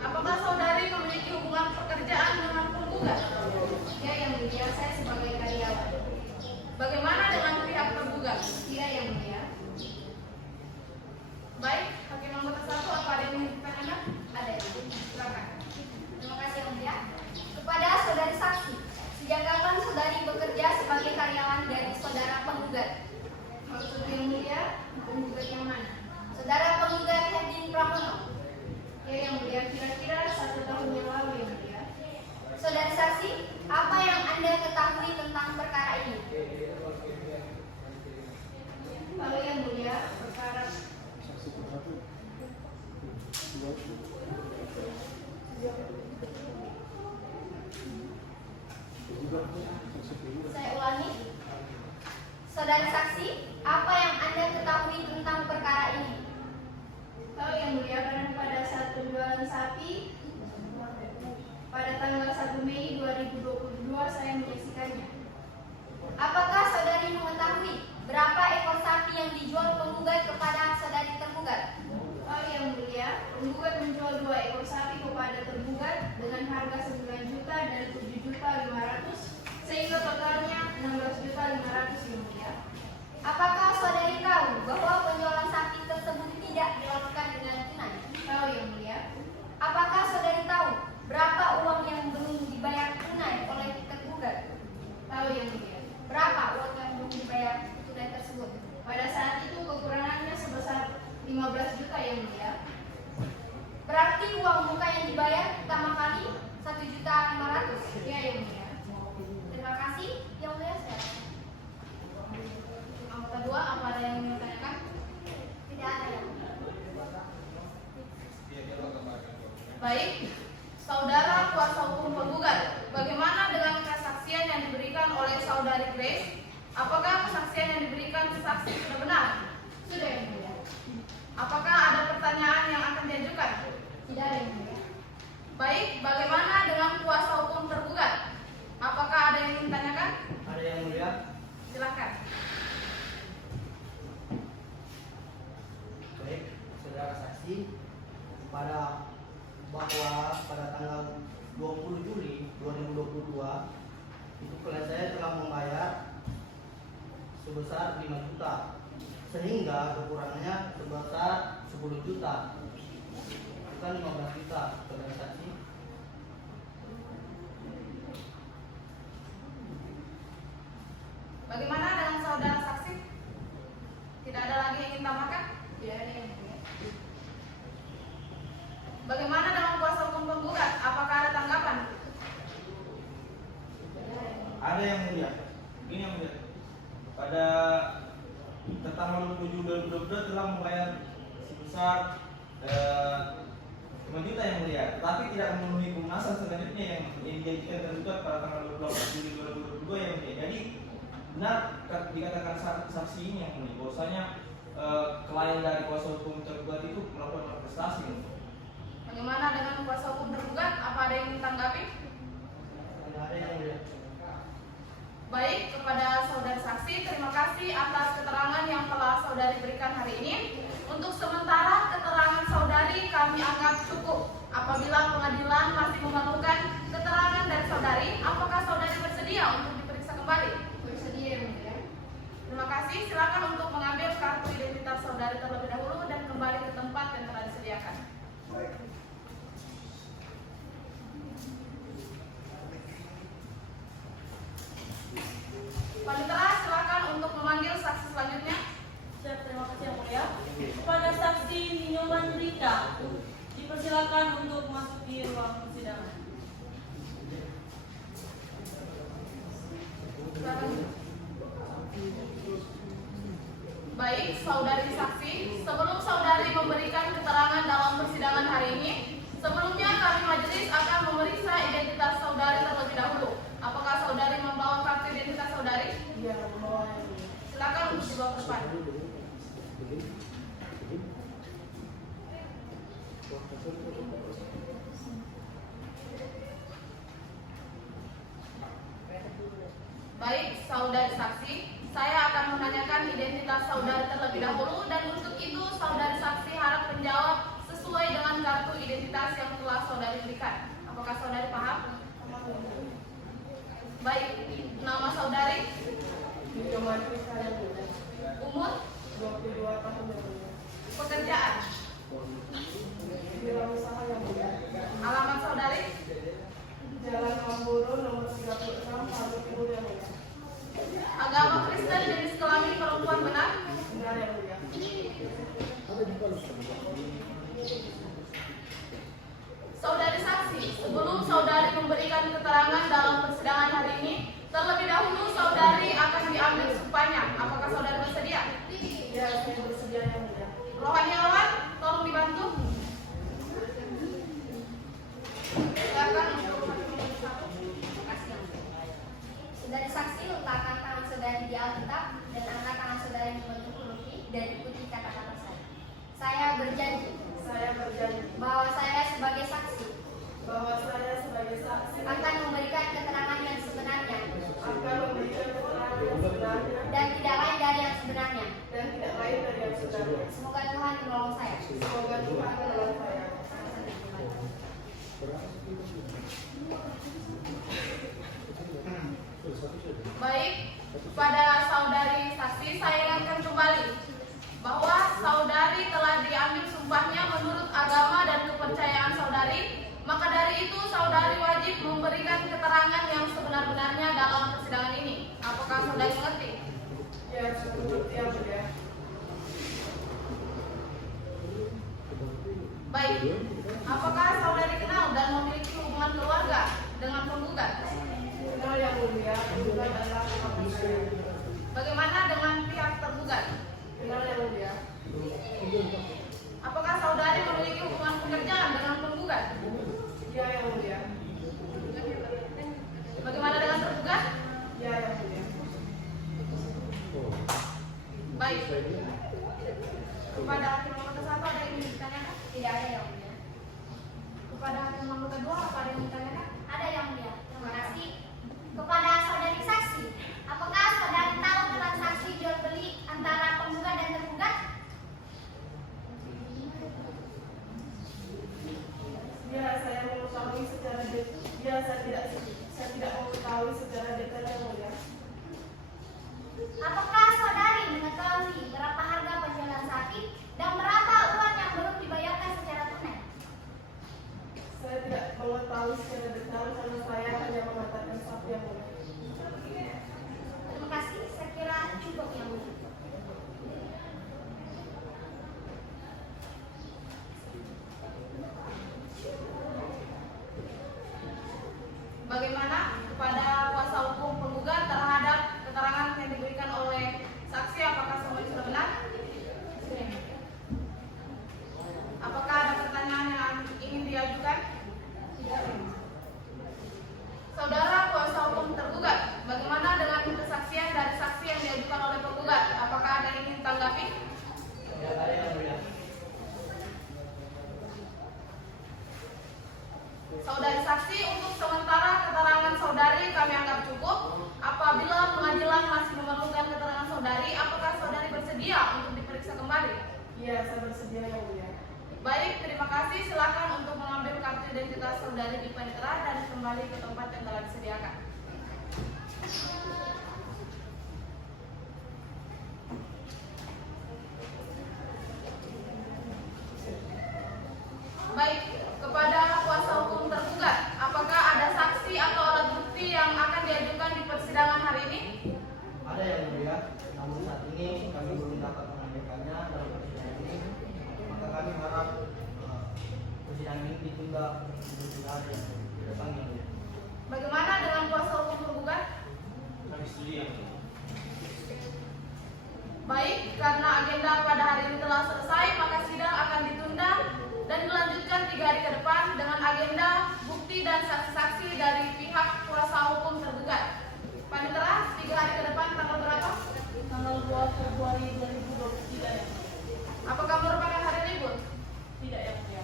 Apakah saudari memiliki hubungan pekerjaan dengan penggugat? Ya yang mulia, saya sebagai karyawan. Bagaimana dengan pihak tergugat? Tidak yang mulia. Baik, hakim anggota 1, apa ada yang ingin ditanyakan? Ada. Silakan. Terima kasih yang mulia. Kepada saudari saksi, sejak kapan saudari bekerja sebagai karyawan dari saudara penggugat? Maksud yang mulia, penggugat yang mana? Saudara penggugat Herdin Pramono. Ya yang mulia, kira-kira 1 tahun yang lalu yang mulia. Saudari saksi, apa yang Anda ketahui tentang perkara ini? Kalau yang mulia, perkara Saya ulangi. Saudari saksi, apa yang Anda ketahui tentang perkara ini? Kalau yang mulia, karena pada saat penjualan sapi pada tanggal 1 Mei 2022 saya menyaksikannya. Apakah saudari mengetahui berapa ekor sapi yang dijual penggugat kepada saudari tergugat? Kalau yang mulia, penggugat menjual 2 ekor sapi kepada tergugat dengan harga 9 juta dan 7.500.000 sehingga totalnya 16.500.000 yang mulia. Apakah saudari tahu bahwa penjualan sapi tersebut tidak dilakukan dengan tunai? Kalau yang mulia, Apakah saudari tahu berapa uang yang belum dibayar tunai oleh tergugat? kalau yang mulia, Berapa uang yang belum dibayar tunai tersebut? pada Baik, saudara kuasa hukum penggugat, bagaimana dengan kesaksian yang diberikan oleh saudari Grace? Apakah kesaksian yang diberikan saksi sudah benar? Sudah yang mulia. Apakah ada pertanyaan yang akan diajukan? Tidak ada yang mulia. Baik, bagaimana dengan kuasa hukum tergugat? Apakah ada yang ingin ditanyakan? Ada yang mulia? Silakan. Baik, saudara saksi, bahwa pada tanggal 20 Juli 2022 itu klien saya telah membayar sebesar 5 juta, sehingga kekurangannya sebesar 10 juta, bukan 15 juta, saudara saksi. Bagaimana dengan saudara saksi? Tidak ada lagi yang ingin tambahkan? Tidak ada yang mulia. Bagaimana dengan kuasa hukum penggugat? Apakah ada tanggapan? Ada yang mulia. Ini yang mulia. Pada tanggal 27 2022 telah membayar sebesar 5 juta yang mulia, tetapi tidak memenuhi pelunasan selanjutnya yang dijanjikan tergugat pada tanggal 28 Juli 2022 yang mulia. Jadi benar dikatakan saksi ini yang mulia, bahwasanya klien dari kuasa hukum tergugat itu melakukan prestasi. Bagaimana dengan kuasa hukum tergugat? Apa ada yang ingin tanggapi? Ada yang mulia. Baik, kepada saudara saksi, terima kasih atas keterangan yang telah saudari berikan hari ini. Untuk sementara, keterangan saudari kami anggap cukup. Apabila pengadilan masih memerlukan keterangan dari saudari, apakah saudari bersedia untuk diperiksa kembali? Bersedia yang mulia. Terima kasih. Silakan untuk mengambil kartu identitas saudari terlebih dahulu dan kembali ke tempat yang telah disediakan. Panitera, silakan untuk memanggil saksi selanjutnya. Siap, terima kasih yang mulia. Kepada saksi Ninyoman Rika, dipersilakan untuk masuk di ruang persidangan. Silakan. Baik, saudari saksi, sebelum saudari memberikan keterangan dalam persidangan hari ini, sebelumnya kami majelis akan memeriksa identitas saudari terlebih dahulu. Apakah saudari membawa kartu identitas saudari? Iya, membawa yang mulia. Silakan untuk dibawa ke depan. Baik, saudari saksi, saya akan menanyakan identitas saudari terlebih dahulu dan untuk itu saudari saksi harap menjawab sesuai dengan kartu identitas yang telah saudari berikan. Apakah saudari paham? Baik, nama saudari, Ninyoman Rika yang mulia. umur, 22 tahun yang mulia. pekerjaan, Wirausaha yang mulia. alamat saudari, Jalan Mamburu nomor 36 Palu Timur yang mulia. agama Kristen, jenis kelamin perempuan benar? Benar yang mulia. Saudari saksi, sebelum saudari memberikan keterangan dalam persidangan hari ini, terlebih dahulu saudari akan diambil sumpahnya. Apakah saudari bersedia? Ya, saya bersedia yang mulia. Rohaniawan, tolong dibantu. Silakan untuk nomor 1. Terima kasih yang mulia. Saudari saksi letakkan tangan saudari di Alkitab dan angkat tangan saudari membentuk huruf I dan ikuti kata-kata saya. Saya berjanji Saya berjanji bahwa saya sebagai saksi bahwa saya sebagai saksi akan memberikan keterangan yang sebenarnya akan memberikan keterangan yang sebenarnya dan tidak lain dari yang sebenarnya. dan tidak lain dari yang sebenarnya. Semoga Tuhan menolong saya. Semoga Tuhan menolong saya. Baik, pada saudari saksi saya ingatkan kembali bahwa saudari telah diambil sumpahnya menurut agama dan kepercayaan saudari. Maka dari itu saudari wajib memberikan keterangan yang sebenar-benarnya dalam persidangan ini. Apakah saudari mengerti? Ya, seperti yang mulia. Baik, apakah saudari kenal dan memiliki hubungan keluarga dengan penggugat? Kenal yang mulia, penggugat adalah kakak saya. Bagaimana dengan pihak tergugat? Kenal yang mulia. Apakah saudari memiliki hubungan pekerjaan dengan penggugat? Kepada hakim nomor ke-1 ada yang ingin ditanyakan? Tidak ada yang mulia. Kepada hakim nomor ke-2 apa ada yang ingin ditanyakan? Ada yang mulia. Terima kasih. Kepada saudari saksi, apakah saudari tahu transaksi jual beli antara penggugat dan tergugat? Ya, saya mengetahui secara detail. Ya, saya tidak mengetahui secara detail yang mulia. Apakah saudari mengetahui berapa harga penjualan sapi dan berapa uang yang belum dibayarkan secara tunai? Saya tidak mengetahui secara detail karena saya hanya mengatakan satu yang mulia. Terima kasih, saya kira cukup yang mulia. Bagaimana kepada kuasa hukum penggugat terhadap keterangan yang diberikan oleh saksi, apakah semuanya sudah benar? Apakah ada pertanyaan yang ingin diajukan? Saudara kuasa hukum tergugat, bagaimana dengan kesaksian dari saksi yang diajukan oleh penggugat? Apakah ada yang ingin ditanggapi? Tidak ada yang mulia. Saudari saksi, untuk sementara keterangan saudari kami anggap cukup. Apabila pengadilan masih memerlukan keterangan saudari, apakah saudari bersedia untuk diperiksa kembali? Iya, saya bersedia yang mulia. Baik, terima kasih. Silakan untuk mengambil kartu identitas saudari di panitera dan kembali ke tempat yang telah disediakan. Baik, kepada kuasa hukum tergugat, apakah ada saksi atau alat bukti yang akan diajukan di persidangan hari ini? Ada yang mulia, namun saat ini kami belum dapat menyampaikannya dalam persidangan ini. Maka kami harap persidangan ini ditunda untuk tidak ada yang didatangi. Bagaimana dengan kuasa hukum tergugat? Kami setuju yang mulia. Baik, karena agenda pada hari ini telah selesai, maka sidang akan ditunda dan dilanjutkan 3 hari ke depan dengan agenda bukti dan saksi-saksi dari pihak kuasa hukum tergugat. Panitera, 3 hari ke depan tanggal berapa? Tanggal 2 Februari 2023 ya. Apakah merupakan hari libur? Tidak yang mulia.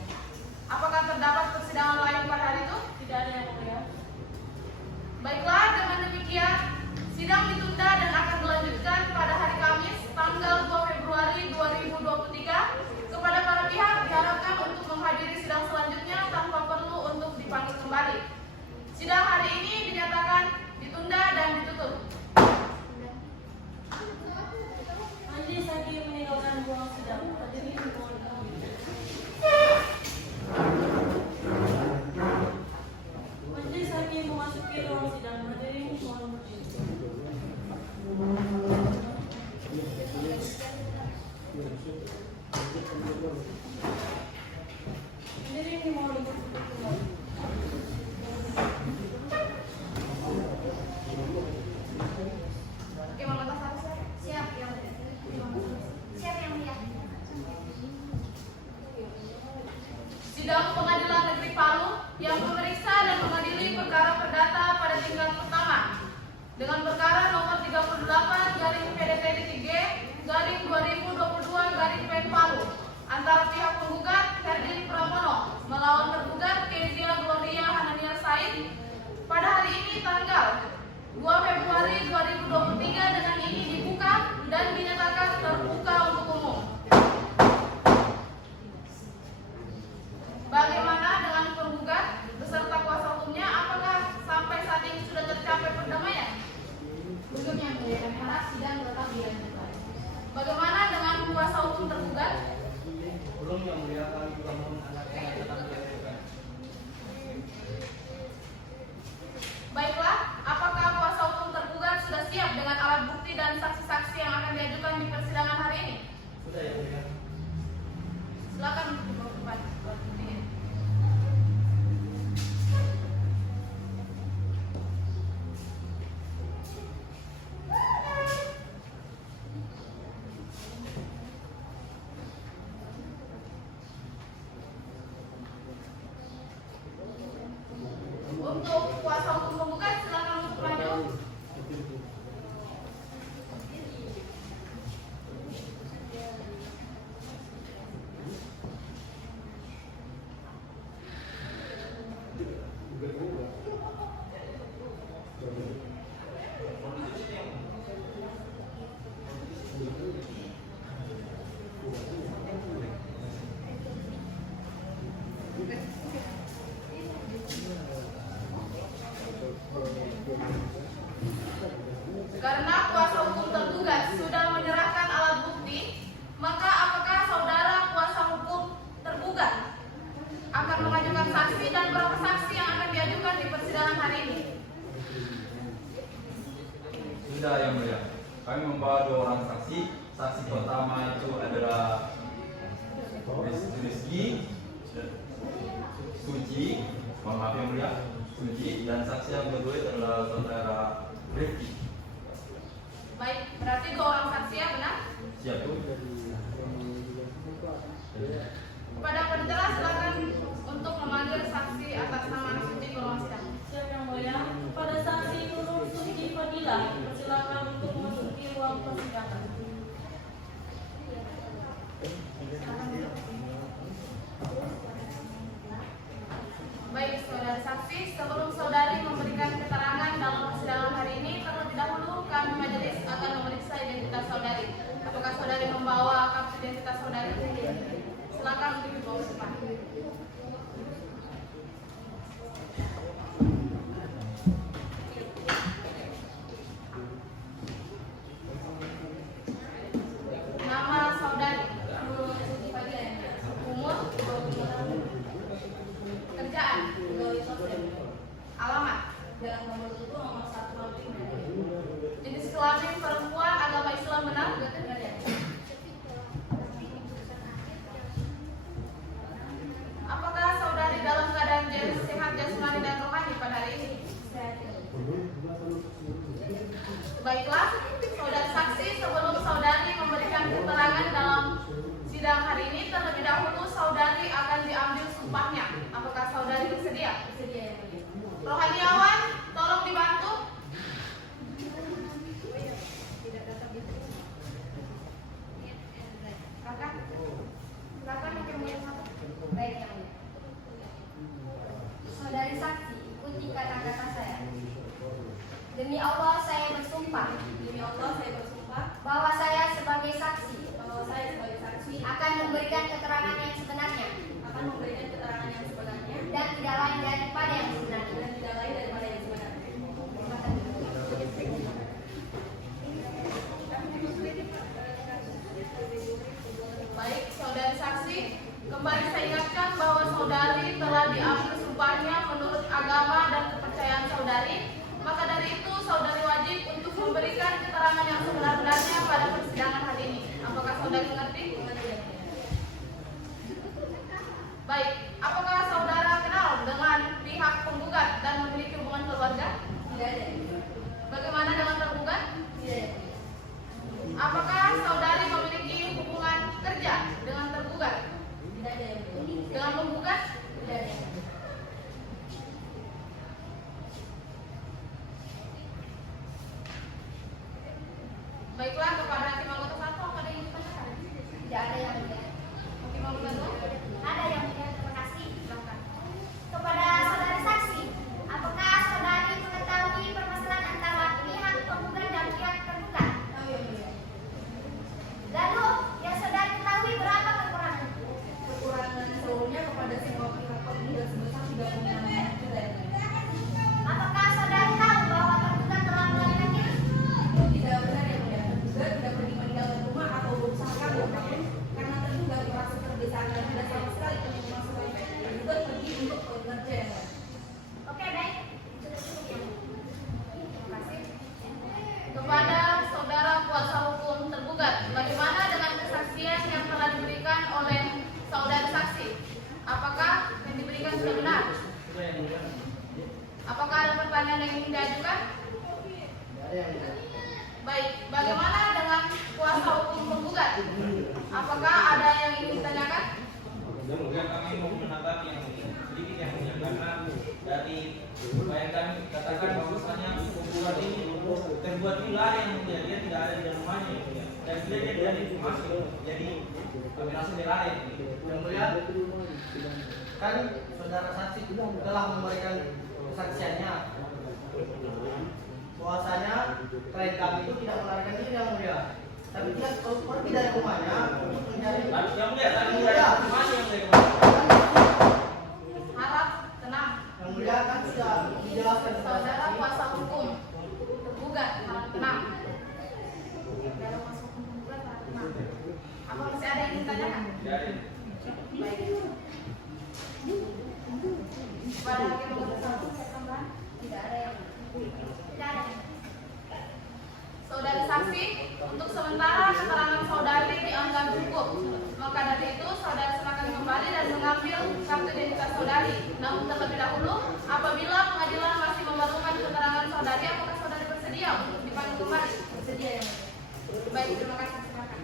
Apakah terdapat persidangan lain pada hari itu? Tidak ada yang mulia. Baiklah, dengan demikian sidang ditunda dan akan dilanjutkan pada hari Kamis tanggal 2 Februari 2023. Kepada para pihak diharapkan untuk menghadiri sidang selanjutnya tanpa perlu untuk dipanggil kembali. Sidang hari ini dinyatakan ditunda dan ditutup. Majelis hakim meninggalkan ruang sidang. Hadirin mohon dihadiri. Majelis hakim memasuki ruang sidang. Hadirin mohon berdiri. Hadirin mohon duduk kembali. Oke, Mama Tasarus. Siap yang mulia. Siap yang mulia. Sidang Pengadilan Negeri Palu yang memeriksa dan mengadili perkara perdata pada tingkat pertama dengan perkara nomor 38/PDT-G/2022 Palu antara pihak penggugat Ferdinand Pramono melawan tergugat Kezia Gloria Hanania Said pada hari ini tanggal 2 Februari 2023 dengan ini dibuka dan dinyatakan terbuka untuk umum. Bagaimana dengan penggugat beserta kuasa hukumnya? Apakah sampai saat ini sudah tercapai perdamaian? Berikutnya, mulia, kami harap sidang tetap dilanjutkan. Kami membawa 2 orang saksi. Saksi pertama itu adalah Rizky Suci, mohon maaf yang mulia, Suci, dan saksi yang kedua itu adalah saudara Rifki. Baik, berarti 2 orang saksi ya, benar? Siap Bu. Kepada penjara silakan untuk memanggil saksi atas nama Suci ke ruang sidang. Siap yang mulia. Pada saksi Nurul Suci Fadilah, silakan untuk memasuki ruang persidangan. Baik, saudara saksi, sebelum saudari memberikan keterangan dalam persidangan hari ini, terlebih dahulu kami majelis akan memeriksa identitas saudari. Apakah saudari membawa kartu identitas saudari? Silakan untuk dibawa ke depan. Nama saudari, umur, kerjaan, alamat, jenis kelamin perempuan, agama Islam benar? Apakah saudari dalam keadaan sehat jasmani dan rohani pada hari ini? Baiklah, saudara saksi, sebelum saudari memberikan keterangan dalam sidang hari ini, terlebih dahulu saudari akan diambil sumpahnya. Apakah saudari bersedia? Bersedia. Rohaniawan, tolong dibantu. Kakak, silakan mungkin mulai satu. Baik yang mulia. Saudari saksi, ikuti kata-kata saya. Demi Allah saya bersumpah. Demi Allah saya bersumpah Bahwa saya sebagai saksi bahwa saya sebagai saksi akan memberikan keterangan yang sebenarnya akan memberikan keterangan yang sebenarnya dan tidak lain daripada yang sebenarnya. dan tidak lain daripada yang sebenarnya. Baik, saudari saksi, kembali saya ingatkan bahwa saudari telah diambil sumpahnya menurut agama dan kepercayaan saudari. Maka dari itu saudari wajib untuk memberikan keterangan yang sebenar-benarnya pada persidangan hari ini. Apakah saudari mengerti? Baik, apakah saudara kenal dengan pihak penggugat dan memiliki hubungan keluarga? Tidak ada. Bagaimana dengan tergugat? Tidak ada. Apakah saudari memiliki hubungan kerja dengan tergugat? Tidak ada yang mulia. Dengan penggugat? Tidak ada. Baiklah, kepada hakim anggota 1 apa ada yang ditanyakan? Tidak ada yang mulia. Hakim anggota 2? Ada yang mulia, terima kasih. Silakan. Kepada saudara saksi, apakah saudari mengetahui permasalahan antara pihak penggugat dan pihak tergugat? Tahu yang mulia. Lalu yang saudari ketahui berapa kekurangan? Kekurangan seluruhnya kepada semua pihak penggugat sebesar 36 juta yang mulia. Apakah saudari tahu bahwa tergugat telah melarikan diri? Itu tidak benar yang mulia. Tergugat tidak pergi meninggalkan rumah atau berusaha kabur, namun karena tergugat merasa terdesak dan tidak sama sekali ingin memasukkan tergugat pergi untuk bekerja yang mulia. Oke, baik. Cukup yang mulia. Terima kasih. Kepada saudara kuasa hukum tergugat, bagaimana dengan kesaksian yang telah diberikan oleh saudara saksi? Apakah yang diberikan sudah benar? Apakah ada pertanyaan yang ingin diajukan? Ada yang mulia. Baik, bagaimana dengan kuasa hukum penggugat? Apakah ada yang ingin ditanyakan? Kemudian kami mau menanggapi yang sedikit yang mulia, karena dari apa yang kami katakan bahwasanya penggugat ini terbuat ini lari yang mulia, dia tidak ada di dalam rumahnya yang mulia, dan dia tidak diinformasi, jadi kami langsung dilari. Yang mulia, kan saudara saksi telah memberikan kesaksiannya bahwasanya klien kami itu tidak melarikan diri yang mulia, tapi dia pergi dari rumahnya untuk mencari Yang mulia, tadi tidak ada informasi yang mulia. Harap tenang. yang mulia, kan sudah dijelaskan kepada Saudara saksi. kuasa hukum tergugat, harap tenang. Saudara kuasa hukum tergugat, harap tenang. Apa masih ada yang ingin ditanyakan? Jadi, Baik. Kepada hakim anggota 1, saya tambahan. Tidak ada yang mulia. Tidak ada. Saudara saksi, Untuk sementara keterangan saudari dianggap cukup. Maka dari itu saudara silakan kembali dan mengambil kartu identitas saudari. Namun terlebih dahulu, apabila pengadilan masih memerlukan keterangan saudari, apakah saudari bersedia untuk dipanggil kembali? Bersedia yang mulia. Baik, terima kasih. Silakan.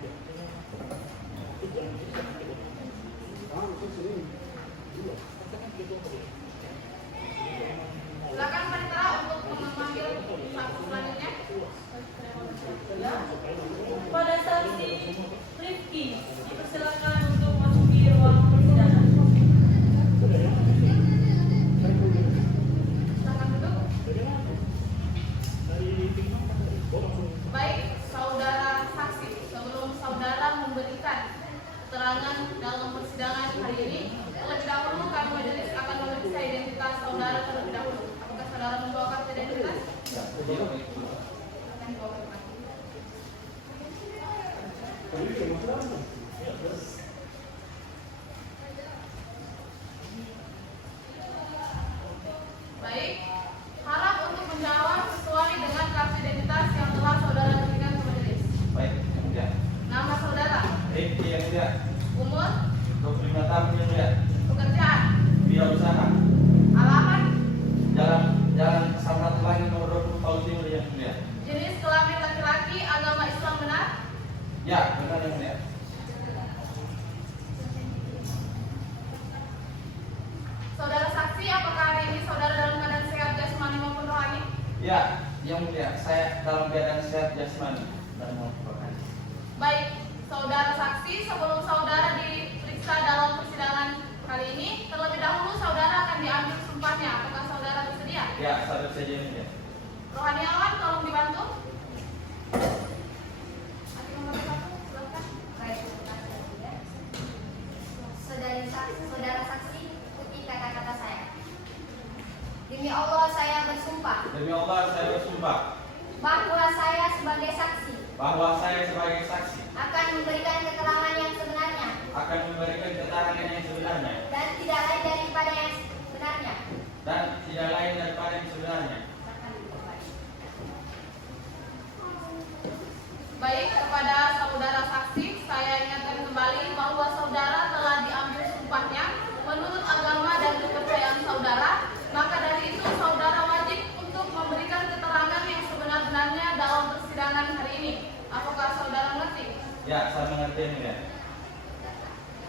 Silakan panitera untuk memanggil saksi selanjutnya. Pada saksi Rifki, dipersilakan untuk memasuki ruang persidangan. Silakan duduk. Baik, saudara saksi, sebelum saudara memberikan keterangan dalam persidangan hari ini, terlebih dahulu kami majelis akan memeriksa identitas saudara terlebih dahulu. Apakah saudara membawa kartu identitas? Akan dibawa ke depan. Baik, harap untuk menjawab sesuai dengan kartu identitas yang telah saudara berikan ke majelis. Baik, yang mulia. Nama saudara, Rifki yang mulia. umur, 25 tahun yang mulia. pekerjaan, Bidang usaha. alamat, Jalan Samrat Langit nomor 20 Palu Timur yang mulia. jenis kelamin laki-laki, agama Islam benar, Ya, benar yang mulia. saudara saksi, apakah hari ini saudara dalam keadaan sehat jasmani maupun rohani? Ya, yang mulia. Saya dalam keadaan sehat jasmani dan maupun rohani. Baik, saudara saksi, sebelum saudara diperiksa dalam persidangan kali ini, terlebih dahulu saudara akan diambil sumpahnya. Apakah saudara bersedia? Ya, sabar saja yang mulia. Rohaniawan, tolong dibantu. Hakim nomor 1, silakan. Baik, terima kasih yang mulia. Saudara saksi, ikuti kata-kata saya. Demi Allah saya bersumpah Demi Allah saya bersumpah bahwa saya sebagai saksi bahwa saya sebagai saksi akan memberikan keterangan yang sebenarnya akan memberikan keterangan yang sebenarnya dan tidak lain daripada yang sebenarnya. Baik, kepada saudara saksi, saya ingatkan kembali bahwa saudara telah diambil sumpahnya menurut agama dan kepercayaan saudara. Maka dari itu saudara wajib untuk memberikan keterangan yang sebenar-benarnya dalam persidangan hari ini. Apakah saudara mengerti? Ya, saya mengerti yang mulia.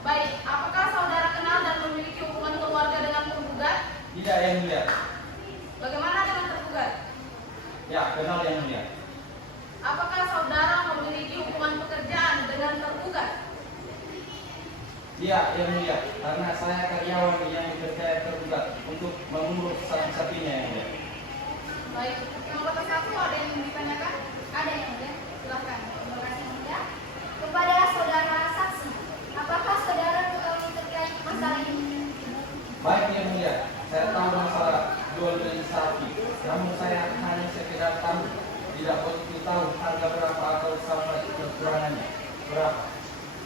Baik, apakah saudara kenal dan memiliki hubungan keluarga dengan tergugat? Tidak yang mulia. Bagaimana dengan tergugat? Ya, kenal yang mulia. Apakah saudara memiliki hubungan pekerjaan dengan tergugat? Iya yang mulia. Karena saya karyawan yang dipercaya tergugat untuk mengurus sapi-sapinya yang mulia. Baik, yang nomor 1 ada yang ditanyakan? Ada yang mulia. Silahkan. Terima kasih yang mulia. Kepada saudara saksi, apakah saudara mengetahui terkait masalah ini? Baik yang mulia. Saya tahu masalah jual beli sapi. Namun saya hanya sekedar tahu. Tidak begitu tahu harga berapa atau sampai kekurangannya berapa.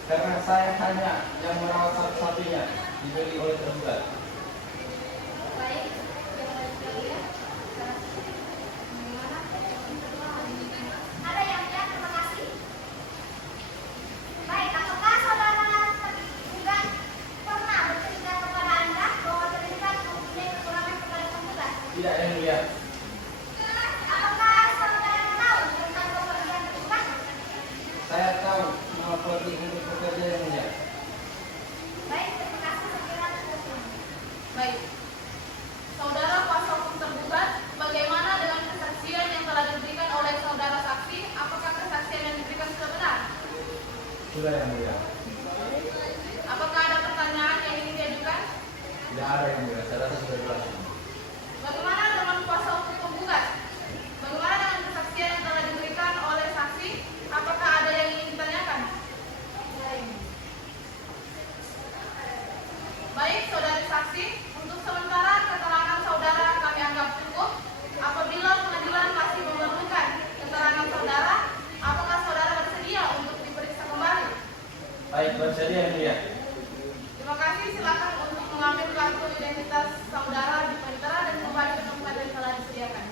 Karena saya hanya yang merawat sapi-sapinya dibeli oleh tergugat. Baik, yang mulia. Ada yang mulia, terima kasih. Baik, apakah saudara tergugat pernah bercerita kepada Anda bahwa tergugat mempunyai kekurangan kepada tergugat? Tidak yang mulia. Apakah saudara tahu tentang kepergian tergugat? Saya tahu mau pergi untuk bekerja yang mulia. Baik, terima kasih. Sekiranya cukup. Baik. Saudara kuasa hukum tergugat, bagaimana dengan kesaksian yang telah diberikan oleh saudara saksi? Apakah kesaksian yang diberikan sudah benar? Sudah yang mulia. Apakah ada pertanyaan yang ingin diajukan? Tidak ada yang mulia. Saya rasa sudah jelas. Bagaimana dengan kuasa hukum penggugat? Bagaimana dengan kesaksian yang telah diberikan oleh saksi? Apakah ada yang ingin ditanyakan? Baik, saudari saksi, untuk sementara keterangan saudara kami anggap cukup. Apabila pengadilan masih memerlukan keterangan saudara, apakah saudara bersedia untuk diperiksa kembali? Baik, bersedia yang mulia. Terima kasih, silakan untuk mengambil kartu identitas saudara di panitera dan kembali ke tempat yang telah disediakan.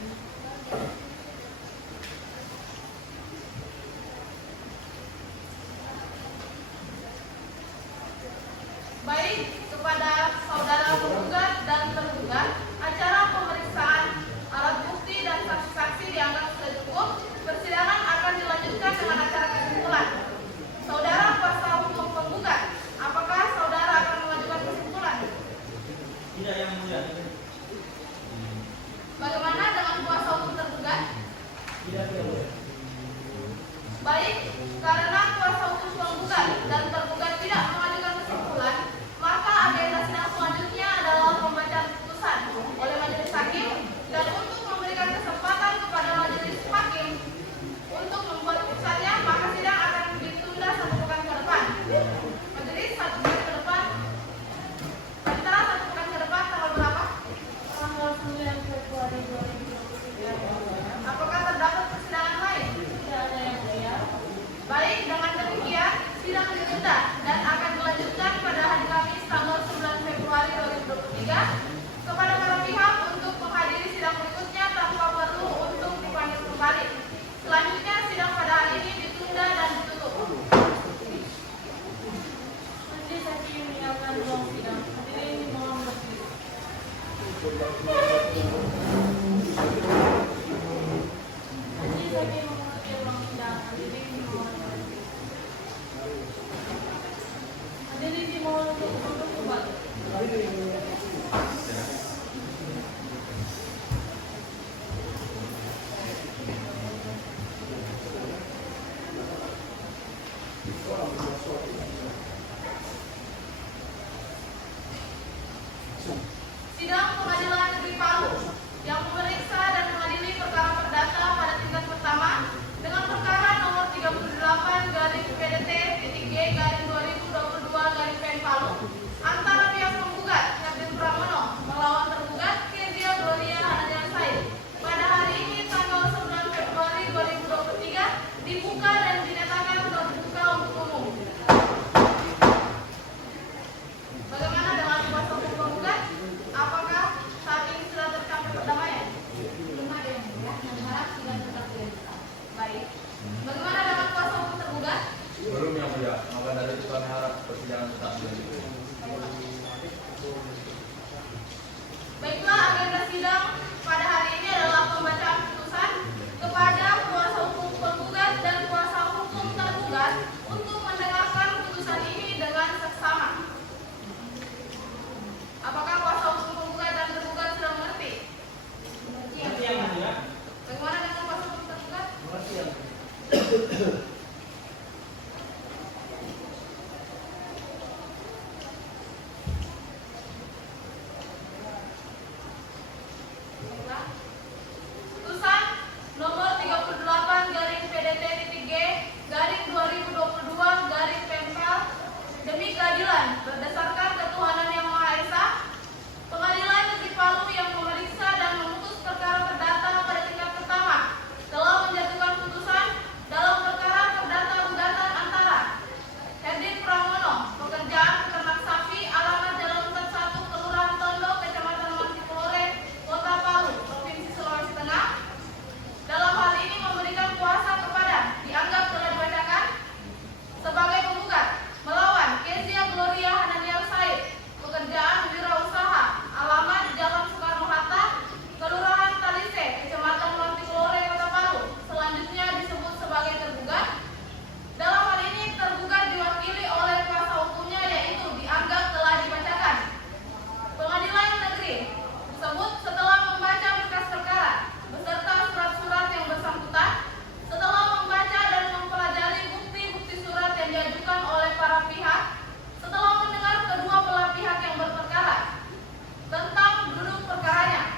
Majelis Hakim memasuki ruang sidang. Hadirin dimohon untuk duduk kembali. Sidang Pengadilan Negeri Palu yang memeriksa dan mengadili perkara perdata pada tingkat pertama dengan perkara nomor 38/GDT-G/2022 Palu antara pihak penggugat Ferdin Pramono melawan tergugat Kezia Gloria Hananian Said pada hari ini tanggal 9 Februari 2023 dibuka dan dinyatakan terbuka untuk umum. Bagaimana dengan kuasa hukum penggugat? Apakah saat ini sudah tercapai perdamaian? Belum ada yang mulia, dan harap sidang tetap dilanjutkan. Baik. Bagaimana dengan kuasa hukum tergugat? Belum yang mulia, maka dari itu kami harap persidangan tetap dilanjutkan. Baiklah, agenda sidang pada hari ini adalah pembacaan putusan kepada kuasa hukum penggugat dan kuasa hukum tergugat untuk mendengarkan putusan ini dengan seksama. Apakah kuasa hukum penggugat dan tergugat sudah mengerti? Bagaimana dengan kuasa hukum tergugat? Baiklah. Putusan nomor 38/PDT-G/2022 demi keadilan berdasarkan ketuhanan yang Maha Esa, Pengadilan Negeri Palu yang memeriksa dan memutus perkara perdata pada tingkat pertama telah menjatuhkan putusan dalam perkara perdata gugatan antara Ferdin Pramono, pekerjaan peternak sapi, alamat Jalan Untet 1, Kelurahan Tondo, Kecamatan Mantikolore, Kota Palu, Provinsi Sulawesi Tengah. Dalam hal ini memberikan kuasa kepada dianggap telah dibacakan sebagai penggugat melawan Kezia Gloria Hananian Said, pekerjaan wirausaha, alamat Jalan Soekarno-Hatta, Kelurahan Talise, Kecamatan Mantikolore, Kota Palu, selanjutnya disebut sebagai tergugat. Dalam hal ini tergugat diwakili oleh kuasa hukumnya yaitu dianggap telah dibacakan. Pengadilan negeri tersebut setelah membaca berkas perkara beserta surat-surat yang bersangkutan, setelah membaca dan mempelajari bukti-bukti surat yang diajukan oleh para pihak, setelah mendengar kedua belah pihak yang berperkara tentang duduk perkaranya,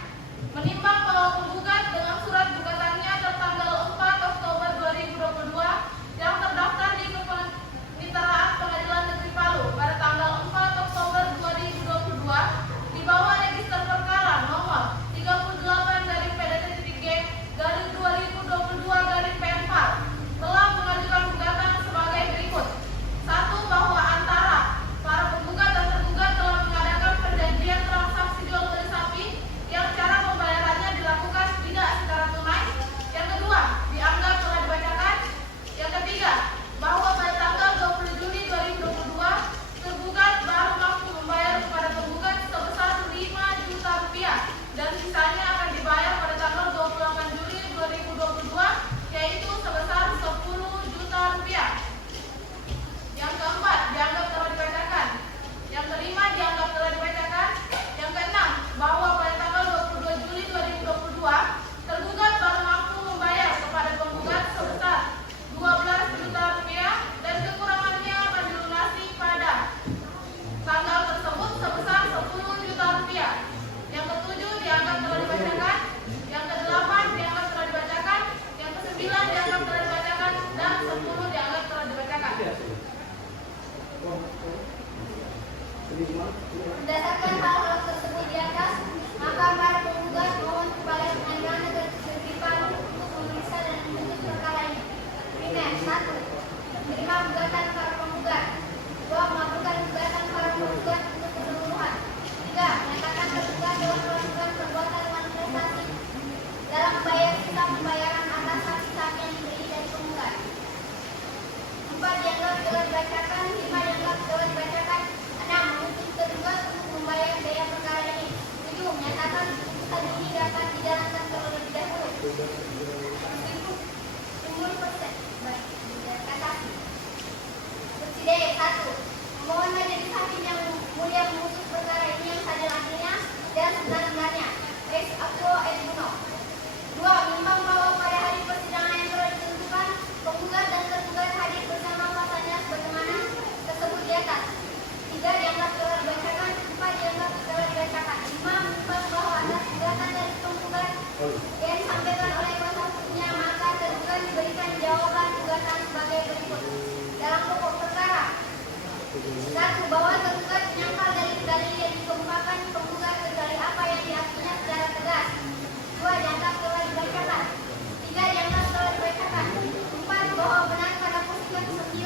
menimbang bahwa penggugat dengan surat gugatannya tertanggal 4 Oktober 2022 yang terdaftar di Kepaniteraan Pengadilan Negeri Palu pada tanggal 4 Oktober 2022 di bawah register perkara nomor 38/PDT-G/2022 telah mengajukan gugatan sebagai berikut. 1. Bahwa antara para penggugat dan tergugat telah mengadakan perjanjian transaksi jual beli sapi yang cara pembayarannya dilakukan tidak secara tunai. Yang kedua, dianggap telah dibacakan. Yang ketiga, bahwa pada tanggal 20 Juni 2022 tergugat baru mampu membayar kepada penggugat sebesar 5 juta rupiah dan sisanya akan dibayar pada tanggal 28 Juli 2022 yaitu sebesar 10 juta rupiah. Yang keempat, dianggap telah dibacakan. Yang kelima, dianggap telah dibacakan. Yang keenam, bahwa pada tanggal 22 Juli 2022 tergugat baru mampu membayar kepada penggugat sebesar 12 juta rupiah dan kekurangannya akan dilunasi pada tanggal tersebut sebesar 10 juta rupiah. Yang ketujuh, dianggap telah dibacakan. Yang kedelapan, dianggap telah dibacakan. Yang kesembilan, dianggap telah dibacakan. Dan 10 dianggap telah dibacakan. Berdasarkan hal tersebut di atas, maka para penggugat mohon kepada Pengadilan Negeri Palu untuk memeriksa dan menuntut perkara ini. Primer, 1. Menerima gugatan para penggugat. 2. Mengabulkan gugatan para penggugat untuk keseluruhan. 3. Menyatakan tergugat telah melakukan perbuatan manifestasi dalam membayar sisa pembayaran atas saksi-saksi yang diberi dari penggugat. 4. Dianggap telah dibacakan. 5. Dianggap telah dibacakan. 6. Menuntut tergugat untuk membayar biaya perkara ini. 7. Menyatakan 1. Bahwa tergugat menyangkal dalil-dalil yang dikemukakan penggugat kecuali apa yang diakuinya secara tegas. 2. Dianggap telah dibacakan. 3. Dianggap telah dibacakan. 4. Bahwa benar pada posisi ke-9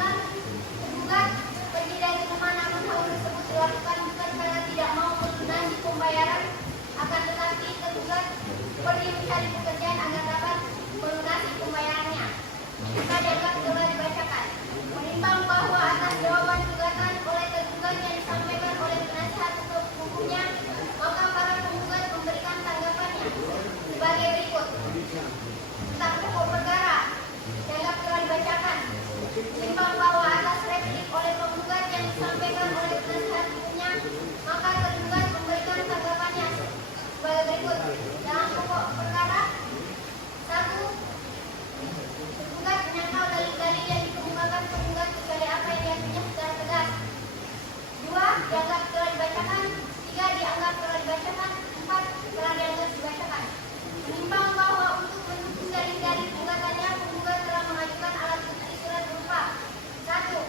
tergugat pergi dari rumah namun hal tersebut dilakukan bukan karena tidak mau melunasi pembayaran, akan tetapi tergugat pergi mencari pekerjaan agar dapat melunasi pembayarannya. 5. Dianggap telah dibacakan. Menimbang bahwa atas jawaban gugatan oleh tergugat yang disampaikan oleh penasihat hukumnya, maka para penggugat memberikan tanggapannya sebagai berikut. Tentang pokok perkara, dianggap telah dibacakan. Menimbang bahwa atas replik oleh penggugat yang disampaikan oleh penasihat hukumnya, maka tergugat memberikan tanggapannya sebagai berikut. Dalam pokok perkara, 1. Tergugat menyangkal dalil-dalil yang dikemukakan penggugat kecuali apa yang diakuinya secara tegas. 2. Dianggap telah dibacakan. 3. Dianggap telah dibacakan. 4. Telah dianggap dibacakan. Menimbang bahwa untuk mendukung dalil-dalil gugatannya, penggugat telah mengajukan alat bukti surat berupa 1.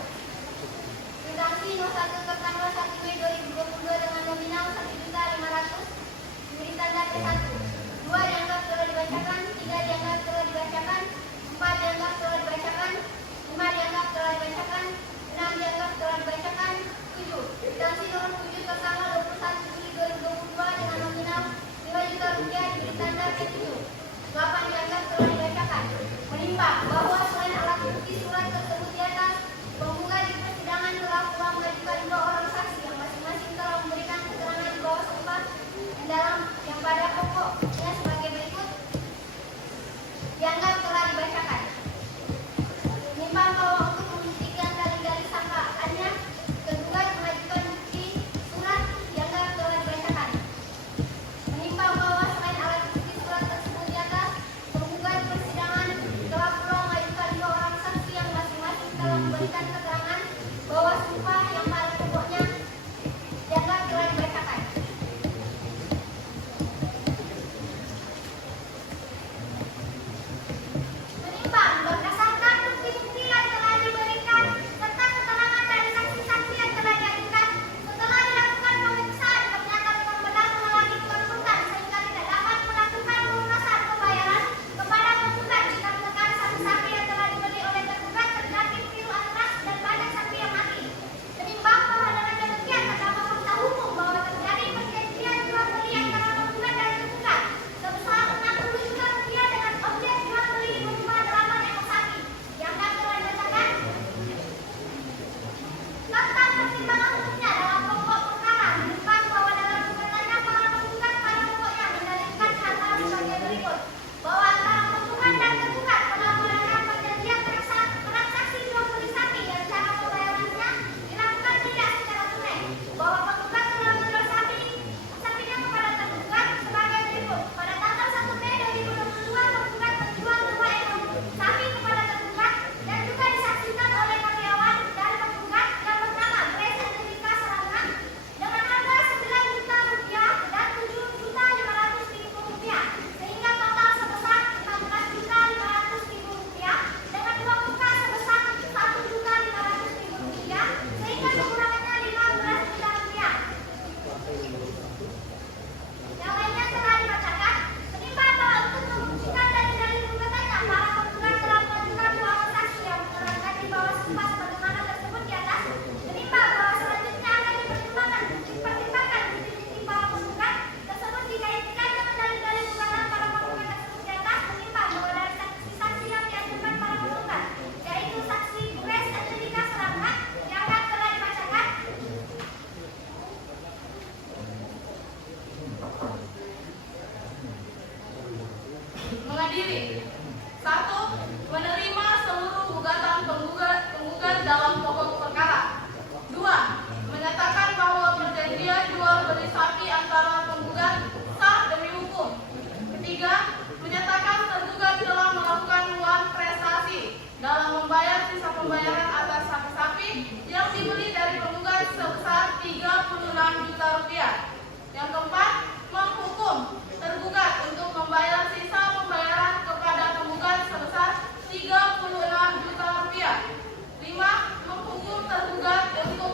Kwitansi No. 1 tertanggal 1 Mei 2022 dengan nominal 1.500.000 diberi tanda P1. 2. Dianggap telah dibacakan. 3. Dianggap telah dibacakan. 4. Dianggap telah dibacakan. 5. Dianggap telah dibacakan. 6. Dianggap telah dibacakan. 7. Kwitansi nomor 7 tertanggal 21 Juli 2022 dengan nominal Rp5 juta diberi tanda P7. 8. Dianggap telah dibacakan. Menimbang bahwa selain alat bukti surat tersebut di atas, penggugat di persidangan telah pula mengajukan 2 orang saksi yang masing-masing telah memberikan keterangan di bawah sumpah yang pada pokoknya sebagai berikut. Dianggap telah dibacakan. Menimbang bahwa untuk membuktikan dalil-dalil sangkaannya, tergugat mengajukan bukti surat. Dianggap telah dibacakan. Menimbang bahwa selain alat bukti surat tersebut di atas, penggugat persidangan telah pula mengajukan 2 orang saksi yang masing-masing telah memberikan keterangan bahwa sumpah yang pada pokoknya. Dianggap telah dibacakan. Menimbang berdasarkan bukti-bukti yang telah diberikan serta keterangan dari saksi-saksi yang telah diajukan, setelah dilakukan pemeriksaan ternyata memang benar mengalami kelembutan sehingga tidak dapat melakukan pelunasan pembayaran kepada penggugat dikarenakan sapi-sapi yang telah dibeli oleh tergugat terjangkit virus antraks dan banyak sapi yang mati. Menimbang bahwa dengan demikian terdapat fakta hukum bahwa terjadi perjanjian jual beli antara penggugat dan tergugat sebesar Rp60 juta dengan objek jual beli berupa 8 ekor sapi. Dianggap telah dibacakan. Tentang pertimbangan hukumnya dalam pokok perkara, menimbang bahwa dalam gugatannya para penggugat pada pokoknya mendalilkan hal-hal sebagai berikut. Bahwa antara penggugat dan tergugat telah melakukan perjanjian transaksi jual beli sapi dan cara pembayarannya dilakukan tidak secara tunai. Bahwa penggugat telah menjual sapinya kepada tergugat sebagai berikut. Pada tanggal 1 Mei 2022, penggugat menjual 2 ekor sapi kepada tergugat dan juga disaksikan oleh karyawan dari penggugat yang bernama Grace Angelika Serangga dengan harga Rp9 juta dan Rp7.500.000 sehingga total sebesar Rp15.500.000 dengan uang muka sebesar Rp1.500.000 sehingga kekurangannya Rp15 juta. Yang lainnya telah dibacakan. Menimbang bahwa untuk membuktikan dalil-dalil gugatannya, para penggugat telah mengajukan 2 orang saksi yang menerangkan di bawah sumpah sebagaimana tersebut di atas. Menimbang bahwa selanjutnya akan dipertimbangkan bukti-bukti para penggugat tersebut dikaitkan dengan dalil-dalil gugatan para penggugat tersebut di atas. Menimbang bahwa dari saksi-saksi yang diajukan para penggugat, yaitu saksi Grace Angelika Serangga, dianggap telah dibacakan. Mengadili. 1. Menerima seluruh gugatan penggugat dalam pokok perkara. 2. Menyatakan bahwa perjanjian jual beli sapi antara penggugat sah demi hukum. 3. Menyatakan tergugat telah melakukan luar prestasi dalam membayar sisa pembayaran atas sapi-sapi yang dibeli dari penggugat sebesar Rp36 juta. Yang keempat, menghukum tergugat untuk membayar sisa pembayaran kepada penggugat sebesar Rp36 juta. 5. Menghukum tergugat untuk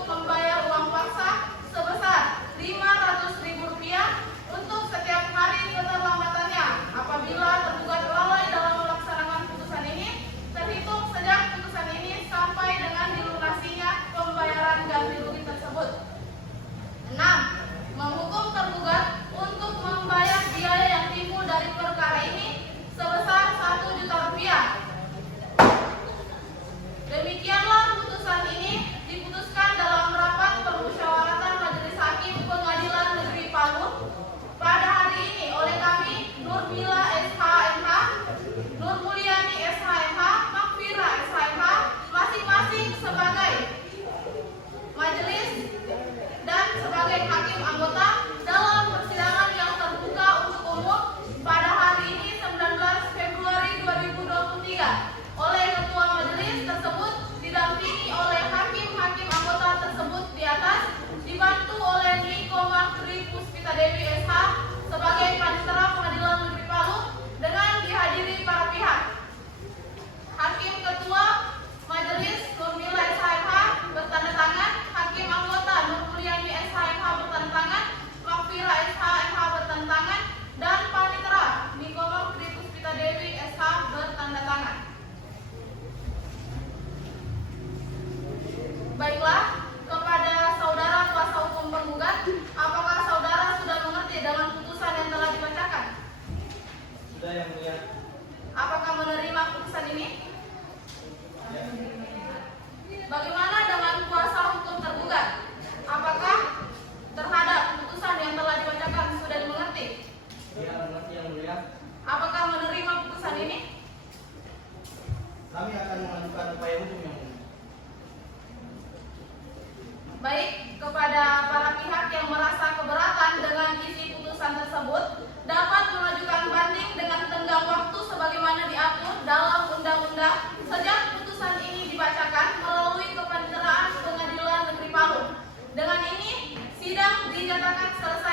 Baik, kepada para pihak yang merasa keberatan dengan isi putusan tersebut dapat mengajukan banding dengan tenggang waktu sebagaimana diatur dalam undang-undang sejak putusan ini dibacakan melalui kepaniteraan Pengadilan Negeri Palu. Dengan ini, sidang dinyatakan selesai.